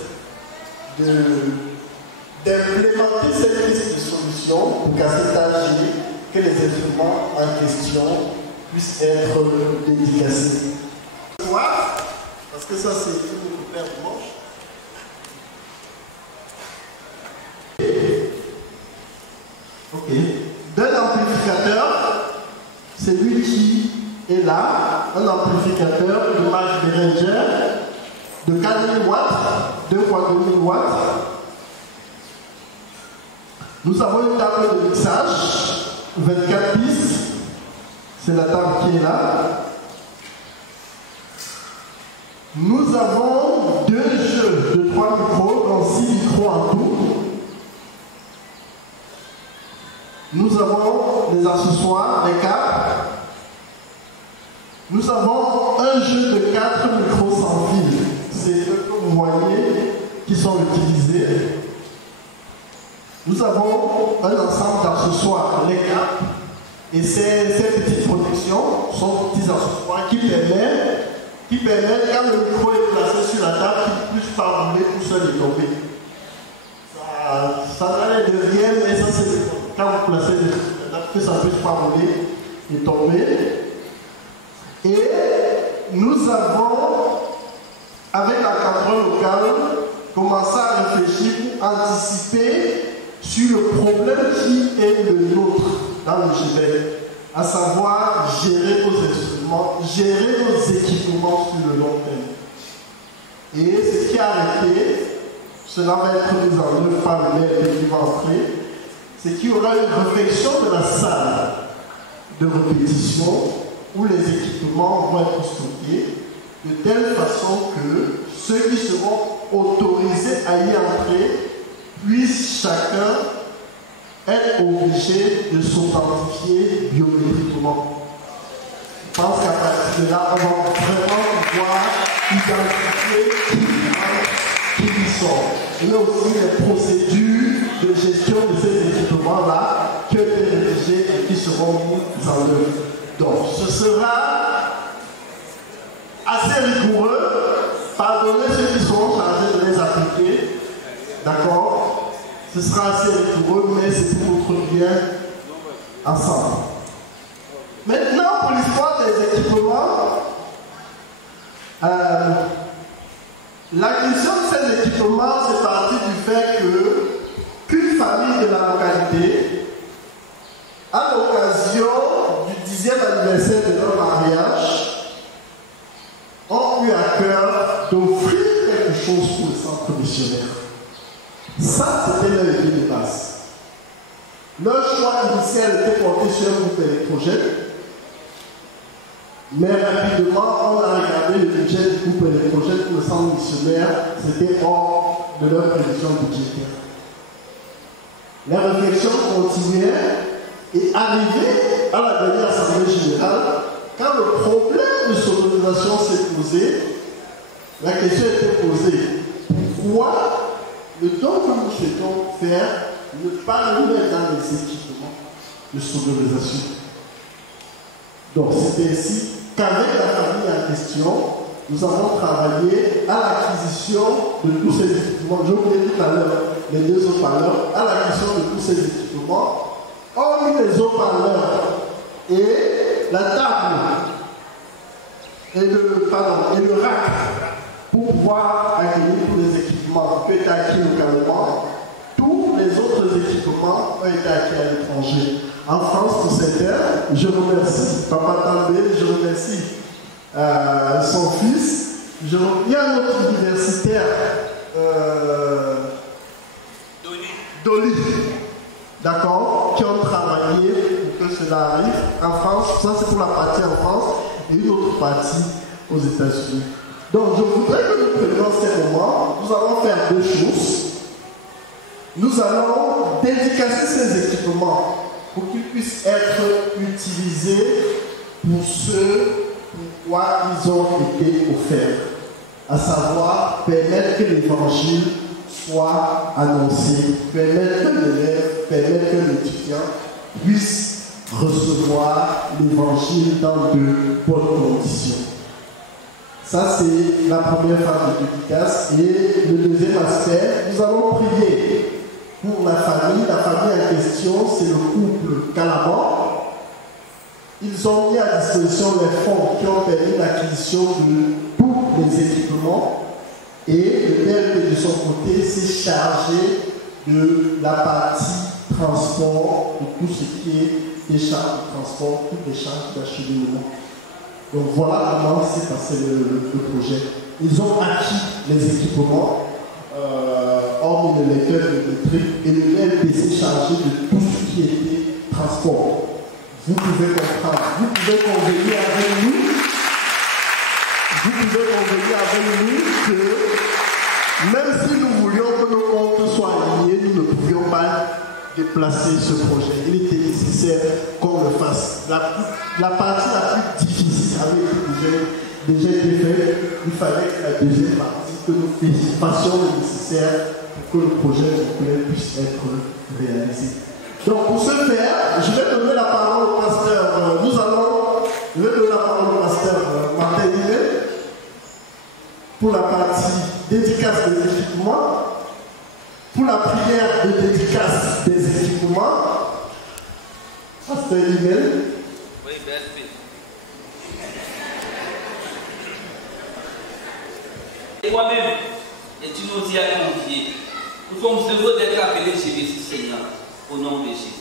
d'implémenter cette piste de solution pour qu'à cet AG, que les instruments en question puissent être dédicacés. Parce que ça c'est une paire de manches. Ok. D'un amplificateur, c'est lui qui est là, un amplificateur de marque Behringer de 4000 watts, 2 fois 2000 watts. Nous avons une table de mixage. 24 pistes, c'est la table qui est là. Nous avons 2 jeux de 3 micros, donc 6 micros en tout. Nous avons les accessoires, les câbles. Nous avons un jeu de 4 micros sans fil. C'est eux que vous voyez qui sont utilisés. Nous avons un ensemble d'accessoires, les câbles, et ces petites protections sont des petits accessoires qui permettent, quand le micro est placé sur la table, qu'il ne puisse pas rouler tout seul et tomber. Ça n'allait de rien, mais ça c'est quand vous placez la table, que ça ne puisse pas rouler et tomber. Et nous avons, avec l'encadrement local, commencé à réfléchir pour anticiper sur le problème qui est le nôtre dans le GBEL, à savoir gérer nos instruments, gérer nos équipements sur le long terme. Et ce qui a arrêté, cela va être mis en œuvre par le maire qui va entrer, c'est qu'il y aura une réflexion de la salle de répétition où les équipements vont être stockés de telle façon que ceux qui seront autorisés à y entrer puisse chacun être obligé de s'authentifier biométriquement. Je pense qu'à partir de là, on va vraiment pouvoir identifier qui y sort. Il y a aussi les procédures de gestion de ces équipements-là qui ont été rédigées et qui seront mises en œuvre. Donc, ce sera assez rigoureux. Pardonnez ceux qui seront chargés de les appliquer. D'accord? Ce sera assez rigoureux, mais c'est pour votre bien ensemble. Maintenant, pour l'histoire des équipements, l'acquisition de ces équipements, c'est parti du fait qu'une famille de la localité, à l'occasion du 10e anniversaire de leur mariage, ont eu à cœur de c'était leur idée de base. Leur choix initial était porté sur un groupe électrogène, mais rapidement, on a regardé le budget du groupe électrogène pour le centre missionnaire, c'était hors de leur prévision budgétaire. La réflexion continuait et arrivée à la dernière assemblée générale, quand le problème de sonorisation s'est posé, la question était posée, pourquoi le don que nous souhaitons faire ne pas nous mettre dans les équipements de sonorisation? Donc c'est ainsi qu'avec la famille en question, nous avons travaillé à l'acquisition de tous ces équipements. J'ai oublié tout à l'heure les deux haut-parleurs, à l'acquisition de tous ces équipements, hormis les haut-parleurs et la table et le rack pour pouvoir acquérir tous les équipements qui ont été acquis localement. Tous les autres équipements ont été acquis à l'étranger. En France, pour cette ère, je remercie Papa També, je remercie son fils. Il y a un autre universitaire, Dolly, d'accord, qui ont travaillé pour que cela arrive en France. Ça, c'est pour la partie en France et une autre partie aux États-Unis. Donc, je voudrais que nous prenions ces moments. Nous allons faire deux choses. Nous allons dédicacer ces équipements pour qu'ils puissent être utilisés pour ce pourquoi ils ont été offerts, à savoir permettre que l'évangile soit annoncé, permettre que l'élève, permettre que l'étudiant puisse recevoir l'évangile dans de bonnes conditions. Ça, c'est la première phase de dédicace. Et le deuxième aspect, nous allons prier pour la famille. La famille en question, c'est le couple Calamar. Ils ont mis à disposition les fonds qui ont permis l'acquisition de tous les équipements. Et le père de son côté s'est chargé de la partie transport, de tout ce qui est des charges de transport, toutes les charges d'acheminement. Donc voilà comment s'est passé le projet. Ils ont acquis les équipements, hormis le lecteur électrique, et le LPC chargé de tout ce qui était transport. Vous pouvez comprendre, vous pouvez convenir avec nous, que même si nous voulions que nos comptes soient alignés, nous ne pouvions pas déplacer ce projet. Il était nécessaire qu'on le fasse. La partie la plus difficile avait déjà été faite. Il fallait que la deuxième partie, que nous fassions le nécessaire pour que le projet puisse être réalisé. Donc pour ce faire, je vais donner la parole au pasteur. Je vais donner la parole au pasteur Martin Livet pour la partie dédicace des équipements. Pour la prière de dédicace des équipements, pasteur Livet. Oui, merci. Et moi-même, et tu nous y as conviés, nous sommes heureux d'être appelés chez Jésus, Seigneur, au nom de Jésus.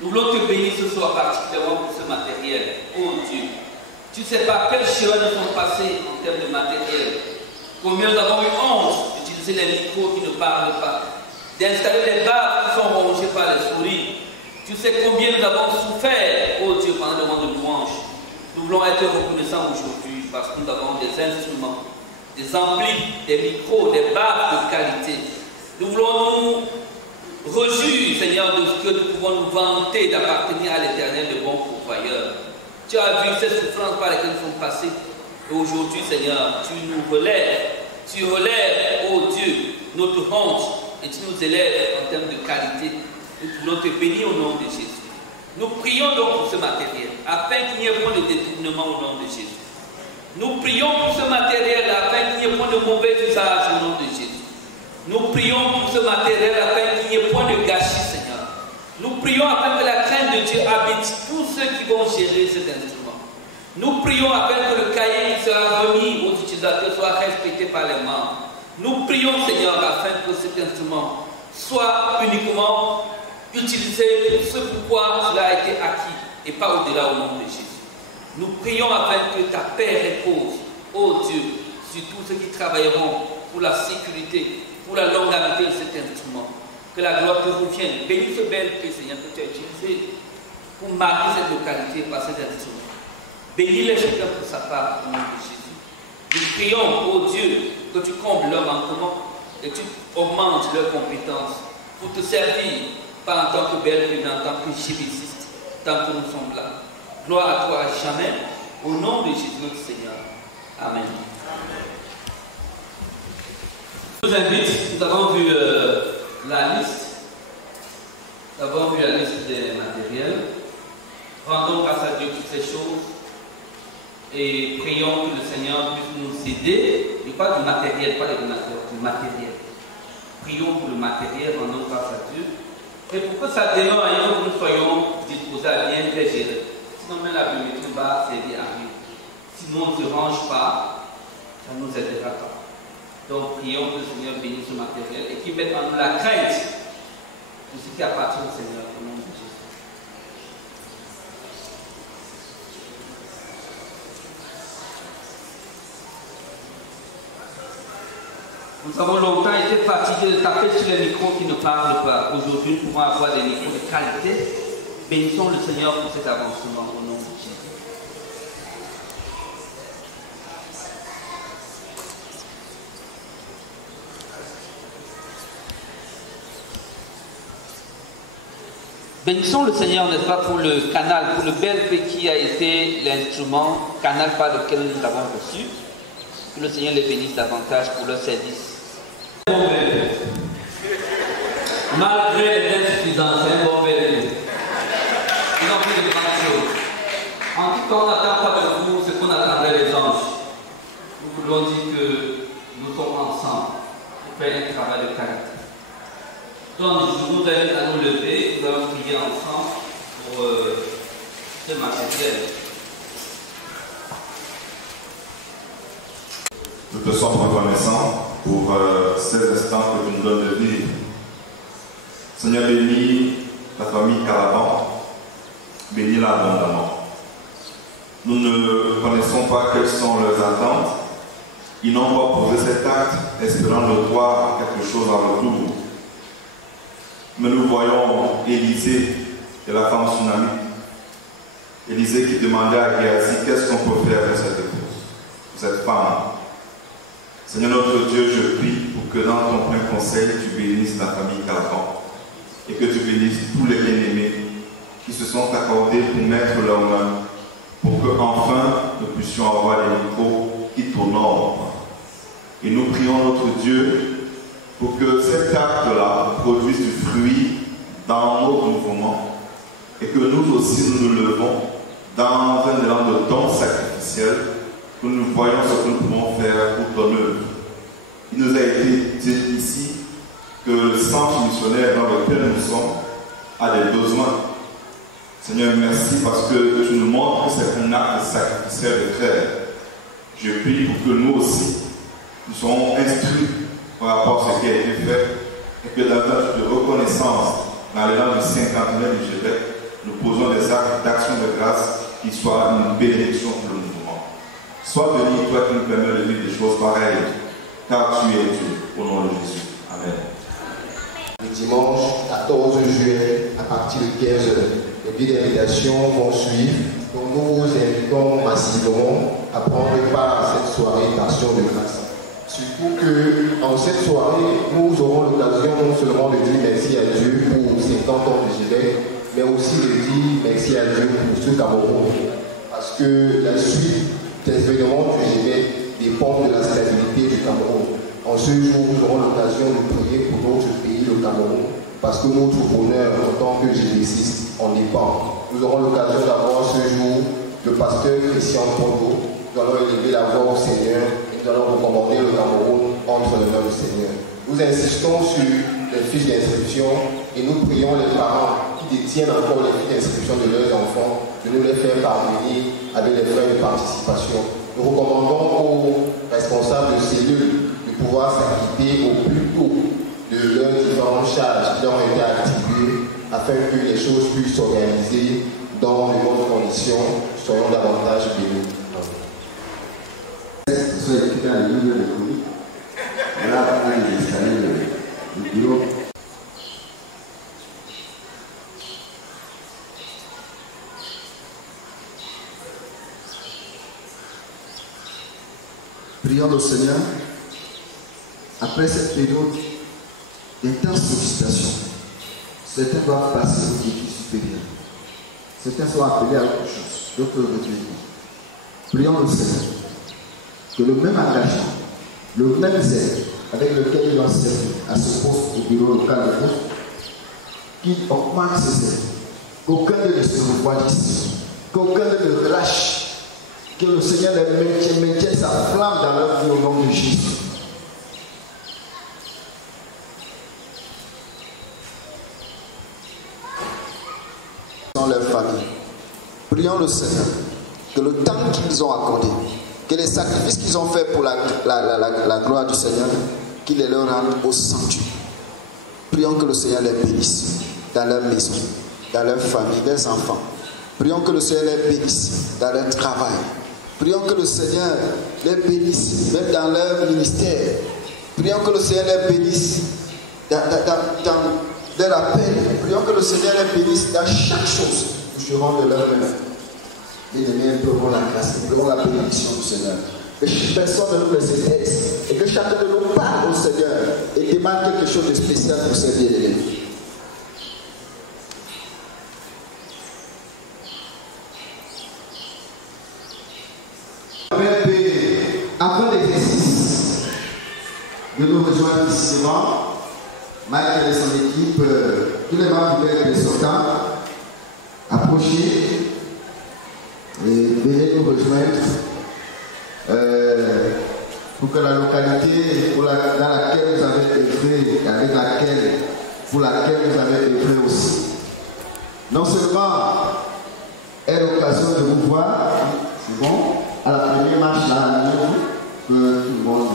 Nous voulons te bénir ce soir particulièrement pour ce matériel. Oh Dieu, tu ne sais pas quels chemins nous sont passés en termes de matériel. Combien nous avons eu honte d'utiliser les micros qui ne parlent pas, d'installer les barres qui sont rongées par les souris. Tu sais combien nous avons souffert, oh Dieu, pendant le moment de louange. Nous voulons être reconnaissants aujourd'hui parce que nous avons des instruments, des amplis, des micros, des barres de qualité. Nous voulons nous réjouir, Seigneur, de ce que nous pouvons nous vanter d'appartenir à l'Éternel, le bon pourvoyeur. Tu as vu ces souffrances par lesquelles nous sommes passés. Et aujourd'hui, Seigneur, tu nous relèves. Tu relèves, oh Dieu, notre honte et tu nous élèves en termes de qualité. Nous voulons te bénir au nom de Jésus. Nous prions donc pour ce matériel, afin qu'il n'y ait point de détournement au nom de Jésus. Nous prions pour ce matériel, afin qu'il n'y ait point de mauvais usage au nom de Jésus. Nous prions pour ce matériel, afin qu'il n'y ait point de gâchis, Seigneur. Nous prions afin que la crainte de Dieu habite tous ceux qui vont gérer cet instrument. Nous prions afin que le cahier qui sera remis aux utilisateurs soit respecté par les membres. Nous prions, Seigneur, afin que cet instrument soit uniquement utilisé pour ce pourquoi cela a été acquis et pas au-delà au nom de Jésus. Nous prions afin que ta paix repose, ô Dieu, sur tous ceux qui travailleront pour la sécurité, pour la longévité de cet instrument. Que la gloire te revienne. Bénis ce bel Père, Seigneur, que tu as utilisé pour marquer cette localité par cet instrument. Bénis-les chacun pour sa part au nom de Jésus. Nous prions, ô Dieu, que tu combles leur manquement et que tu augmentes leurs compétences pour te servir, pas en tant que belle, mais en tant que jébéciste, tant que nous sommes là. Gloire à toi à jamais, au nom de Jésus notre Seigneur. Amen. Je vous invite, nous avons vu la liste. Nous avons vu la liste des matériels. Rendons grâce à Dieu toutes ces choses et prions que le Seigneur puisse nous aider. Et pas du matériel, pas du matériel. Prions pour le matériel, rendons grâce à Dieu. Et pour que ça demeure, il faut que nous soyons disposés à bien les gérer. Sinon, même la biométrie va servir à rien. Sinon, on ne se range pas, ça ne nous aidera pas. Donc, prions que le Seigneur bénisse ce matériel et qu'il mette en nous la crainte de ce qui appartient au Seigneur, au nom de Jésus. Nous avons longtemps été fatigués de taper sur les micros qui ne parlent pas. Aujourd'hui, nous pouvons avoir des micros de qualité. Bénissons le Seigneur pour cet avancement au nom de Jésus. Bénissons le Seigneur, n'est-ce pas, pour le canal, pour le BLP qui a été l'instrument, canal par lequel nous l'avons reçu. Que le Seigneur les bénisse davantage pour leur service. Malgré les insuffisances, c'est un bon BLP. Ils ont fait de grandes choses. En tout cas, on n'attend pas de vous ce qu'on attendait les anges. Nous voulons dire que nous sommes ensemble pour faire un travail de qualité. Donc, je vous invite à nous lever, nous allons prier ensemble pour ce matériel. Nous te sommes reconnaissants pour ces instants que tu nous donnes de vivre. Seigneur, bénis la famille Calaban, bénis-la abondamment. Nous ne connaissons pas quelles sont leurs attentes. Ils n'ont pas posé cet acte espérant de toi quelque chose en retour. Mais nous voyons Élisée et la femme tsunami. Élisée qui demandait à Géasi qu'est-ce qu'on peut faire pour cette épouse, pour cette femme. Seigneur notre Dieu, je prie pour que dans ton plein conseil, tu bénisses la famille Calaban et que tu bénisses tous les bien-aimés qui se sont accordés pour mettre leur main pour que enfin nous puissions avoir des micros qui t'honorent. Et nous prions notre Dieu pour que cet acte-là produise du fruit dans notre mouvement et que nous aussi nous nous levons dans un élan de don sacrificiel, que nous voyons ce que nous pouvons faire pour ton œuvre. Il nous a été dit ici que le centre missionnaire dans lequel nous sommes a des besoins. Seigneur, merci parce que tu nous montres que c'est un acte sacrificiel de frère. Je prie pour que nous aussi, nous soyons instruits par rapport à ce qui a été fait et que dans un acte de reconnaissance, dans l'élan du 50e du Québec, nous posons des actes d'action de grâce qui soient une bénédiction pour le mouvement. Sois béni, toi qui nous permets de vivre des choses pareilles, car tu es Dieu, au nom de Jésus. Amen. Le dimanche 14 juillet, à partir de 15h, les billets d'invitation vont suivre. Donc nous vous invitons massivement à prendre part à cette soirée d'action de grâce. Surtout que en cette soirée, nous aurons l'occasion non seulement de dire merci à Dieu pour 50 ans de Québec, mais aussi de dire merci à Dieu pour ce Cameroun. Parce que la suite des événements du Québec dépend de la stabilité du Cameroun. En ce jour, nous aurons l'occasion de prier pour notre pays, le Cameroun, parce que notre bonheur en tant que GDCiste en dépend. Nous aurons l'occasion d'avoir ce jour le pasteur Christian Pondo. Nous allons élever la voix au Seigneur. Nous allons recommander le Cameroun entre les mains du Seigneur. Nous insistons sur les fiches d'inscription et nous prions les parents qui détiennent encore les fiches d'inscription de leurs enfants de nous les faire parvenir avec les frais de participation. Nous recommandons aux responsables de cellules de pouvoir s'acquitter au plus tôt de leurs différentes charges qui ont été activées afin que les choses puissent s'organiser dans de bonnes conditions. Soyons davantage bénis. Sono équipés à l'île de Koui. Là, on a installé le bureau. Prions le Seigneur, après cette période d'intense sollicitation, certains doivent passer au défi supérieur. Certains sont appelés à autre chose, d'autres retenus. Prions le Seigneur, que le même engagement, le même zèle avec lequel ils ont servi à ce poste au bureau local de poste, qu'il augmente ce zèle, qu'aucun d'eux ne se refroidisse, qu'aucun d'eux ne relâche, que le Seigneur les maintienne sa flamme dans leur vie au nom de Jésus. Dans leur famille. Prions le Seigneur que le temps qu'ils ont accordé, que les sacrifices qu'ils ont faits pour la gloire du Seigneur, qu'il les leur rende au centre. Prions que le Seigneur les bénisse dans leur maison, dans leur famille, leurs enfants. Prions que le Seigneur les bénisse dans leur travail. Prions que le Seigneur les bénisse même dans leur ministère. Prions que le Seigneur les bénisse dans leur appel. Prions que le Seigneur les bénisse dans chaque chose. Nous serons de leur main. Bien-aimés, implorons la grâce, implorons la bénédiction du Seigneur. Que personne ne nous les déteste et que chacun de nous parle au Seigneur et demande quelque chose de spécial pour ses bien-aimés. Avant l'exercice de nous rejoindre ici devant, Michael et son équipe, tous les membres du Père sortants, approchez et venez nous rejoindre pour que la localité dans laquelle vous avez œuvré, pour laquelle vous avez œuvré aussi, non seulement est l'occasion de vous voir, c'est bon, à la première marche là, que tout le monde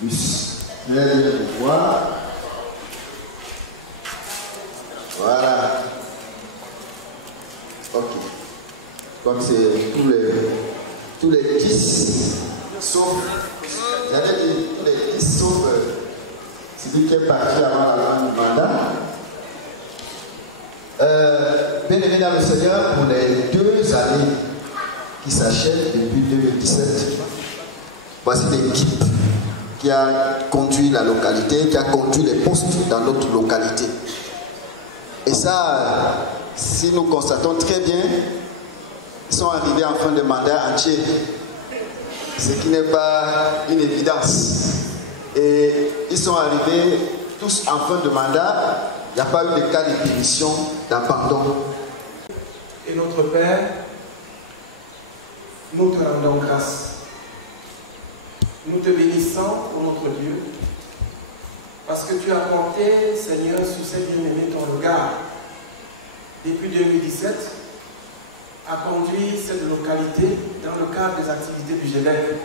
puisse très bien vous voir. Voilà. Ok. Comme c'est tous les 10, sauf, j'allais dire tous les 10, sauf celui qui est parti avant la fin du mandat. Bien-aimés dans le Seigneur, pour les 2 années qui s'achèvent depuis 2017, voici l'équipe qui a conduit la localité, qui a conduit les postes dans notre localité. Et ça, si nous constatons très bien, ils sont arrivés en fin de mandat entier, ce qui n'est pas une évidence. Et ils sont arrivés tous en fin de mandat, il n'y a pas eu de cas de démission, d'abandon. Et notre Père, nous te rendons grâce. Nous te bénissons, ô notre Dieu, parce que tu as porté, Seigneur, sur ces bien-aimés ton regard. Depuis 2017, a conduit cette localité dans le cadre des activités du GEDEC.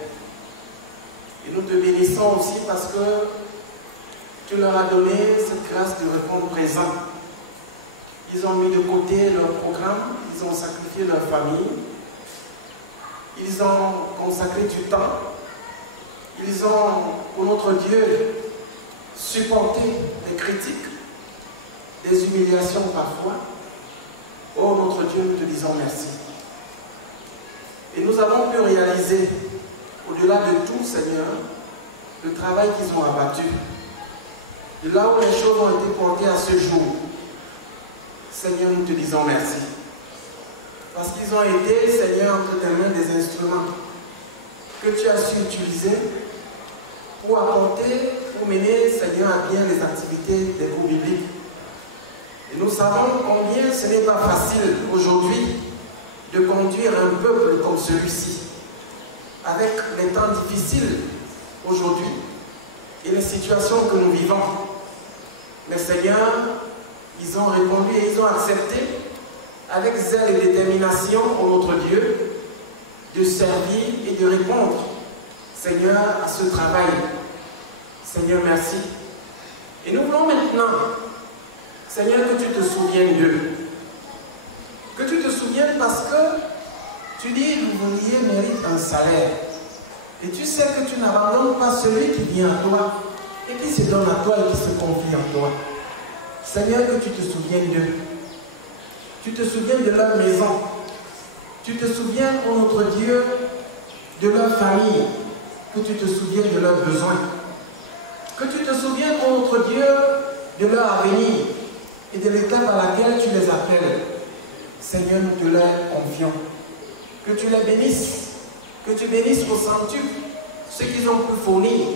Et nous te bénissons aussi parce que tu leur as donné cette grâce de répondre présent. Ils ont mis de côté leur programme, ils ont sacrifié leur famille, ils ont consacré du temps, ils ont, pour notre Dieu, supporté des critiques, des humiliations parfois. Oh notre Dieu, nous te disons merci. Et nous avons pu réaliser, au-delà de tout, Seigneur, le travail qu'ils ont abattu. De là où les choses ont été portées à ce jour, Seigneur, nous te disons merci. Parce qu'ils ont été, Seigneur, entre tes mains des instruments que tu as su utiliser pour apporter, pour mener, Seigneur, à bien les activités des cours bibliques. Et nous savons combien ce n'est pas facile aujourd'hui de conduire un peuple comme celui-ci, avec les temps difficiles aujourd'hui et les situations que nous vivons. Mais Seigneur, ils ont répondu et ils ont accepté avec zèle et détermination, ô notre Dieu, de servir et de répondre, Seigneur, à ce travail. Seigneur, merci. Et nous voulons maintenant, Seigneur, que tu te souviennes d'eux. Que tu te souviennes parce que tu dis, l'ouvrier mérite un salaire. Et tu sais que tu n'abandonnes pas celui qui vient à toi et qui se donne à toi et qui se confie en toi. Seigneur, que tu te souviennes d'eux. Tu te souviens de leur maison. Tu te souviens, ô notre Dieu, de leur famille. que tu te souviennes de leurs besoins, que tu te souviennes, ô notre Dieu, de leur avenir et de l'étape à laquelle tu les appelles. Seigneur, nous te les confions. Que tu les bénisses, que tu bénisses au centuple ce qu'ils ont pu fournir,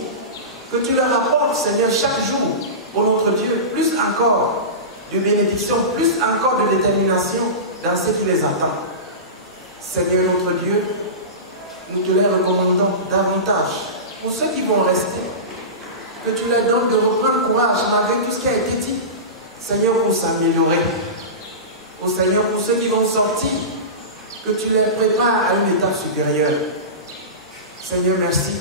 que tu leur apportes, Seigneur, chaque jour, ô notre Dieu, plus encore de bénédiction, plus encore de détermination dans ce qui les attend. Seigneur notre Dieu, nous te les recommandons davantage pour ceux qui vont rester, que tu leur donnes de reprendre courage malgré tout ce qui a été dit, Seigneur, pour s'améliorer. Ô Seigneur, pour ceux qui vont sortir, que tu les prépares à une étape supérieure. Seigneur, merci.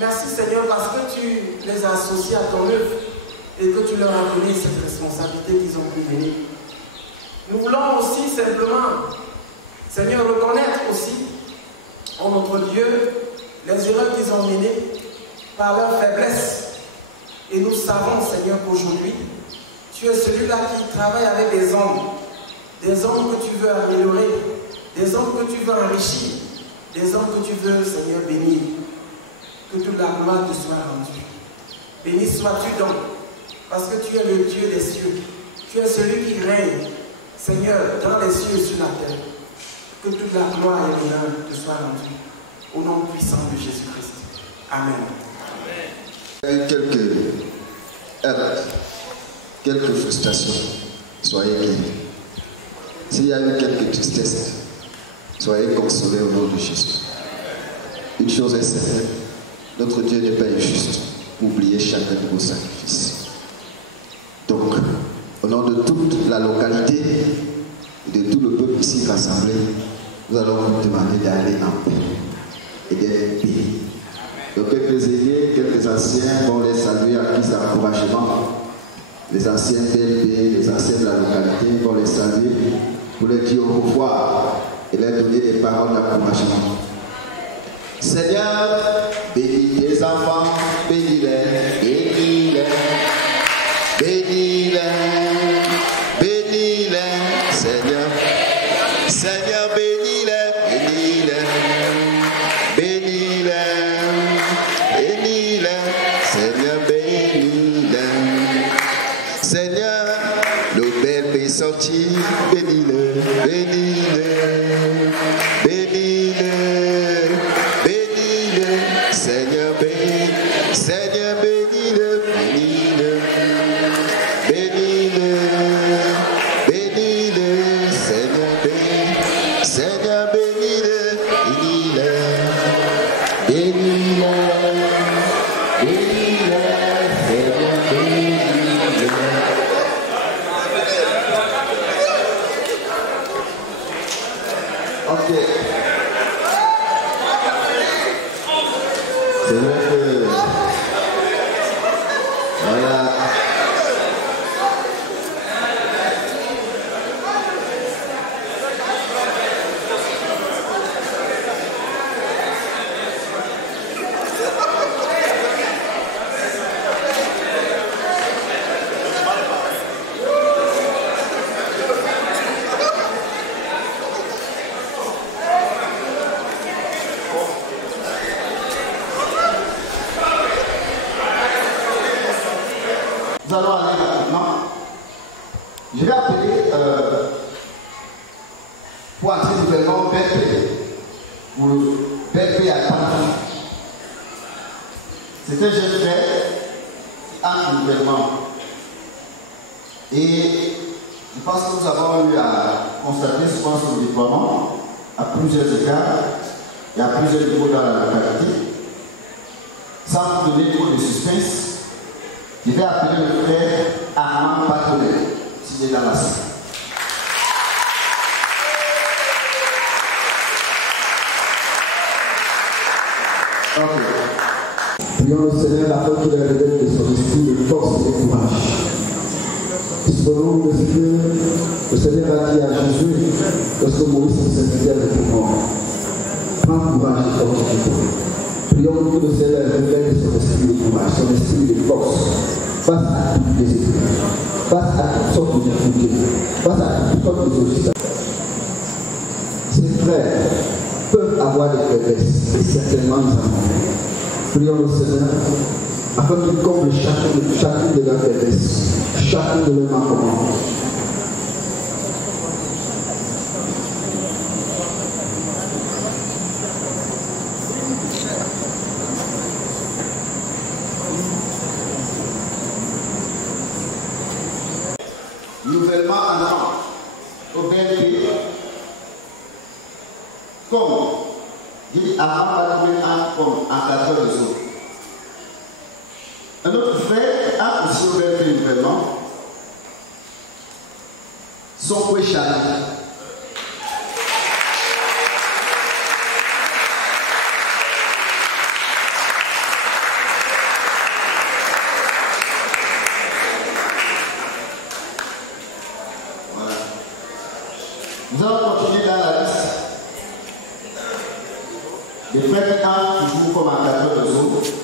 Merci Seigneur parce que tu les as associés à ton œuvre et que tu leur as donné cette responsabilité qu'ils ont pu mener. Nous voulons aussi simplement, Seigneur, reconnaître aussi, en notre Dieu, les erreurs qu'ils ont menées par leur faiblesse. Et nous savons, Seigneur, qu'aujourd'hui, tu es celui-là qui travaille avec des hommes que tu veux améliorer, des hommes que tu veux enrichir, des hommes que tu veux, Seigneur, bénir. Que toute la gloire te soit rendue. Béni sois-tu donc, parce que tu es le Dieu des cieux. Tu es celui qui règne, Seigneur, dans les cieux et sur la terre. Que toute la gloire et l'honneur te soient rendus. Au nom puissant de Jésus-Christ. Amen. Il y a eu quelques heurts, quelques frustrations. Soyez guéris. S'il y a eu quelques tristesses, soyez consolés au nom de Jésus. Une chose est certaine, notre Dieu n'est pas injuste pour oublier chacun de vos sacrifices. Donc, au nom de toute la localité et de tout le peuple ici rassemblé, nous allons vous demander d'aller en paix et d'être bénis. Donc, quelques aînés, quelques anciens vont les saluer à qui ça encouragement. Les anciens BLB, les anciens de la localité vont les saluer pour les dire au revoir et leur donner des paroles d'encouragement. Seigneur, bénis tes enfants, bénis-les, bénis-les, bénis-les, bénis-les, Seigneur. Seigneur, bénis-les, bénis-les, bénis-les, bénis-les, Seigneur, bénis-les. Seigneur, nos belles pays sortis, bénis-les, bénis-les, bénis-les. Seigneur, bénis-le, Seigneur, bénis-le, bénis-le, bénis-le, bénis-le, Seigneur, bénis-le, Seigneur, bénis-le, bénis-le, bénis-le, bénis-le, Seigneur, bénis-le. Ok. C'est vrai que voilà. Nous allons aller rapidement. Je vais appeler pour entrer nouvellement BLP. Pour le BLP à Tantou. C'est un jeune frère qui entre nouvellement. Et je pense que nous avons eu à constater souvent son déploiement à plusieurs égards et à plusieurs niveaux dans la localité. Sans vous donner trop de suspense, je vais appeler le frère Armand Patonnet, s'il est dans la salle. Ok. Prions le Seigneur afin qu'il révèle de son esprit de force et de courage. Selon le Seigneur a dit à Jésus, lorsque Moïse s'est avec le mort, prends courage et force. Prions que le Seigneur révèle son esprit de courage, son esprit de force, face à toutes les épreuves, face à toutes sortes de difficultés, face à toutes sortes de obstacles. Ses frères peuvent peuvent avoir des faiblesses, et certainement nous avons. Prions le Seigneur afin qu'il comble chacune de leurs faiblesses, chacune de leurs manquements. Nouvellement entrant au BNP, comme dit avant comme encadreur de zone. Un autre frère a aussi au BNP nouvellement son coué chargé. Nous allons continuer dans la liste des frères qui entrent toujours comme encadreurs de zone.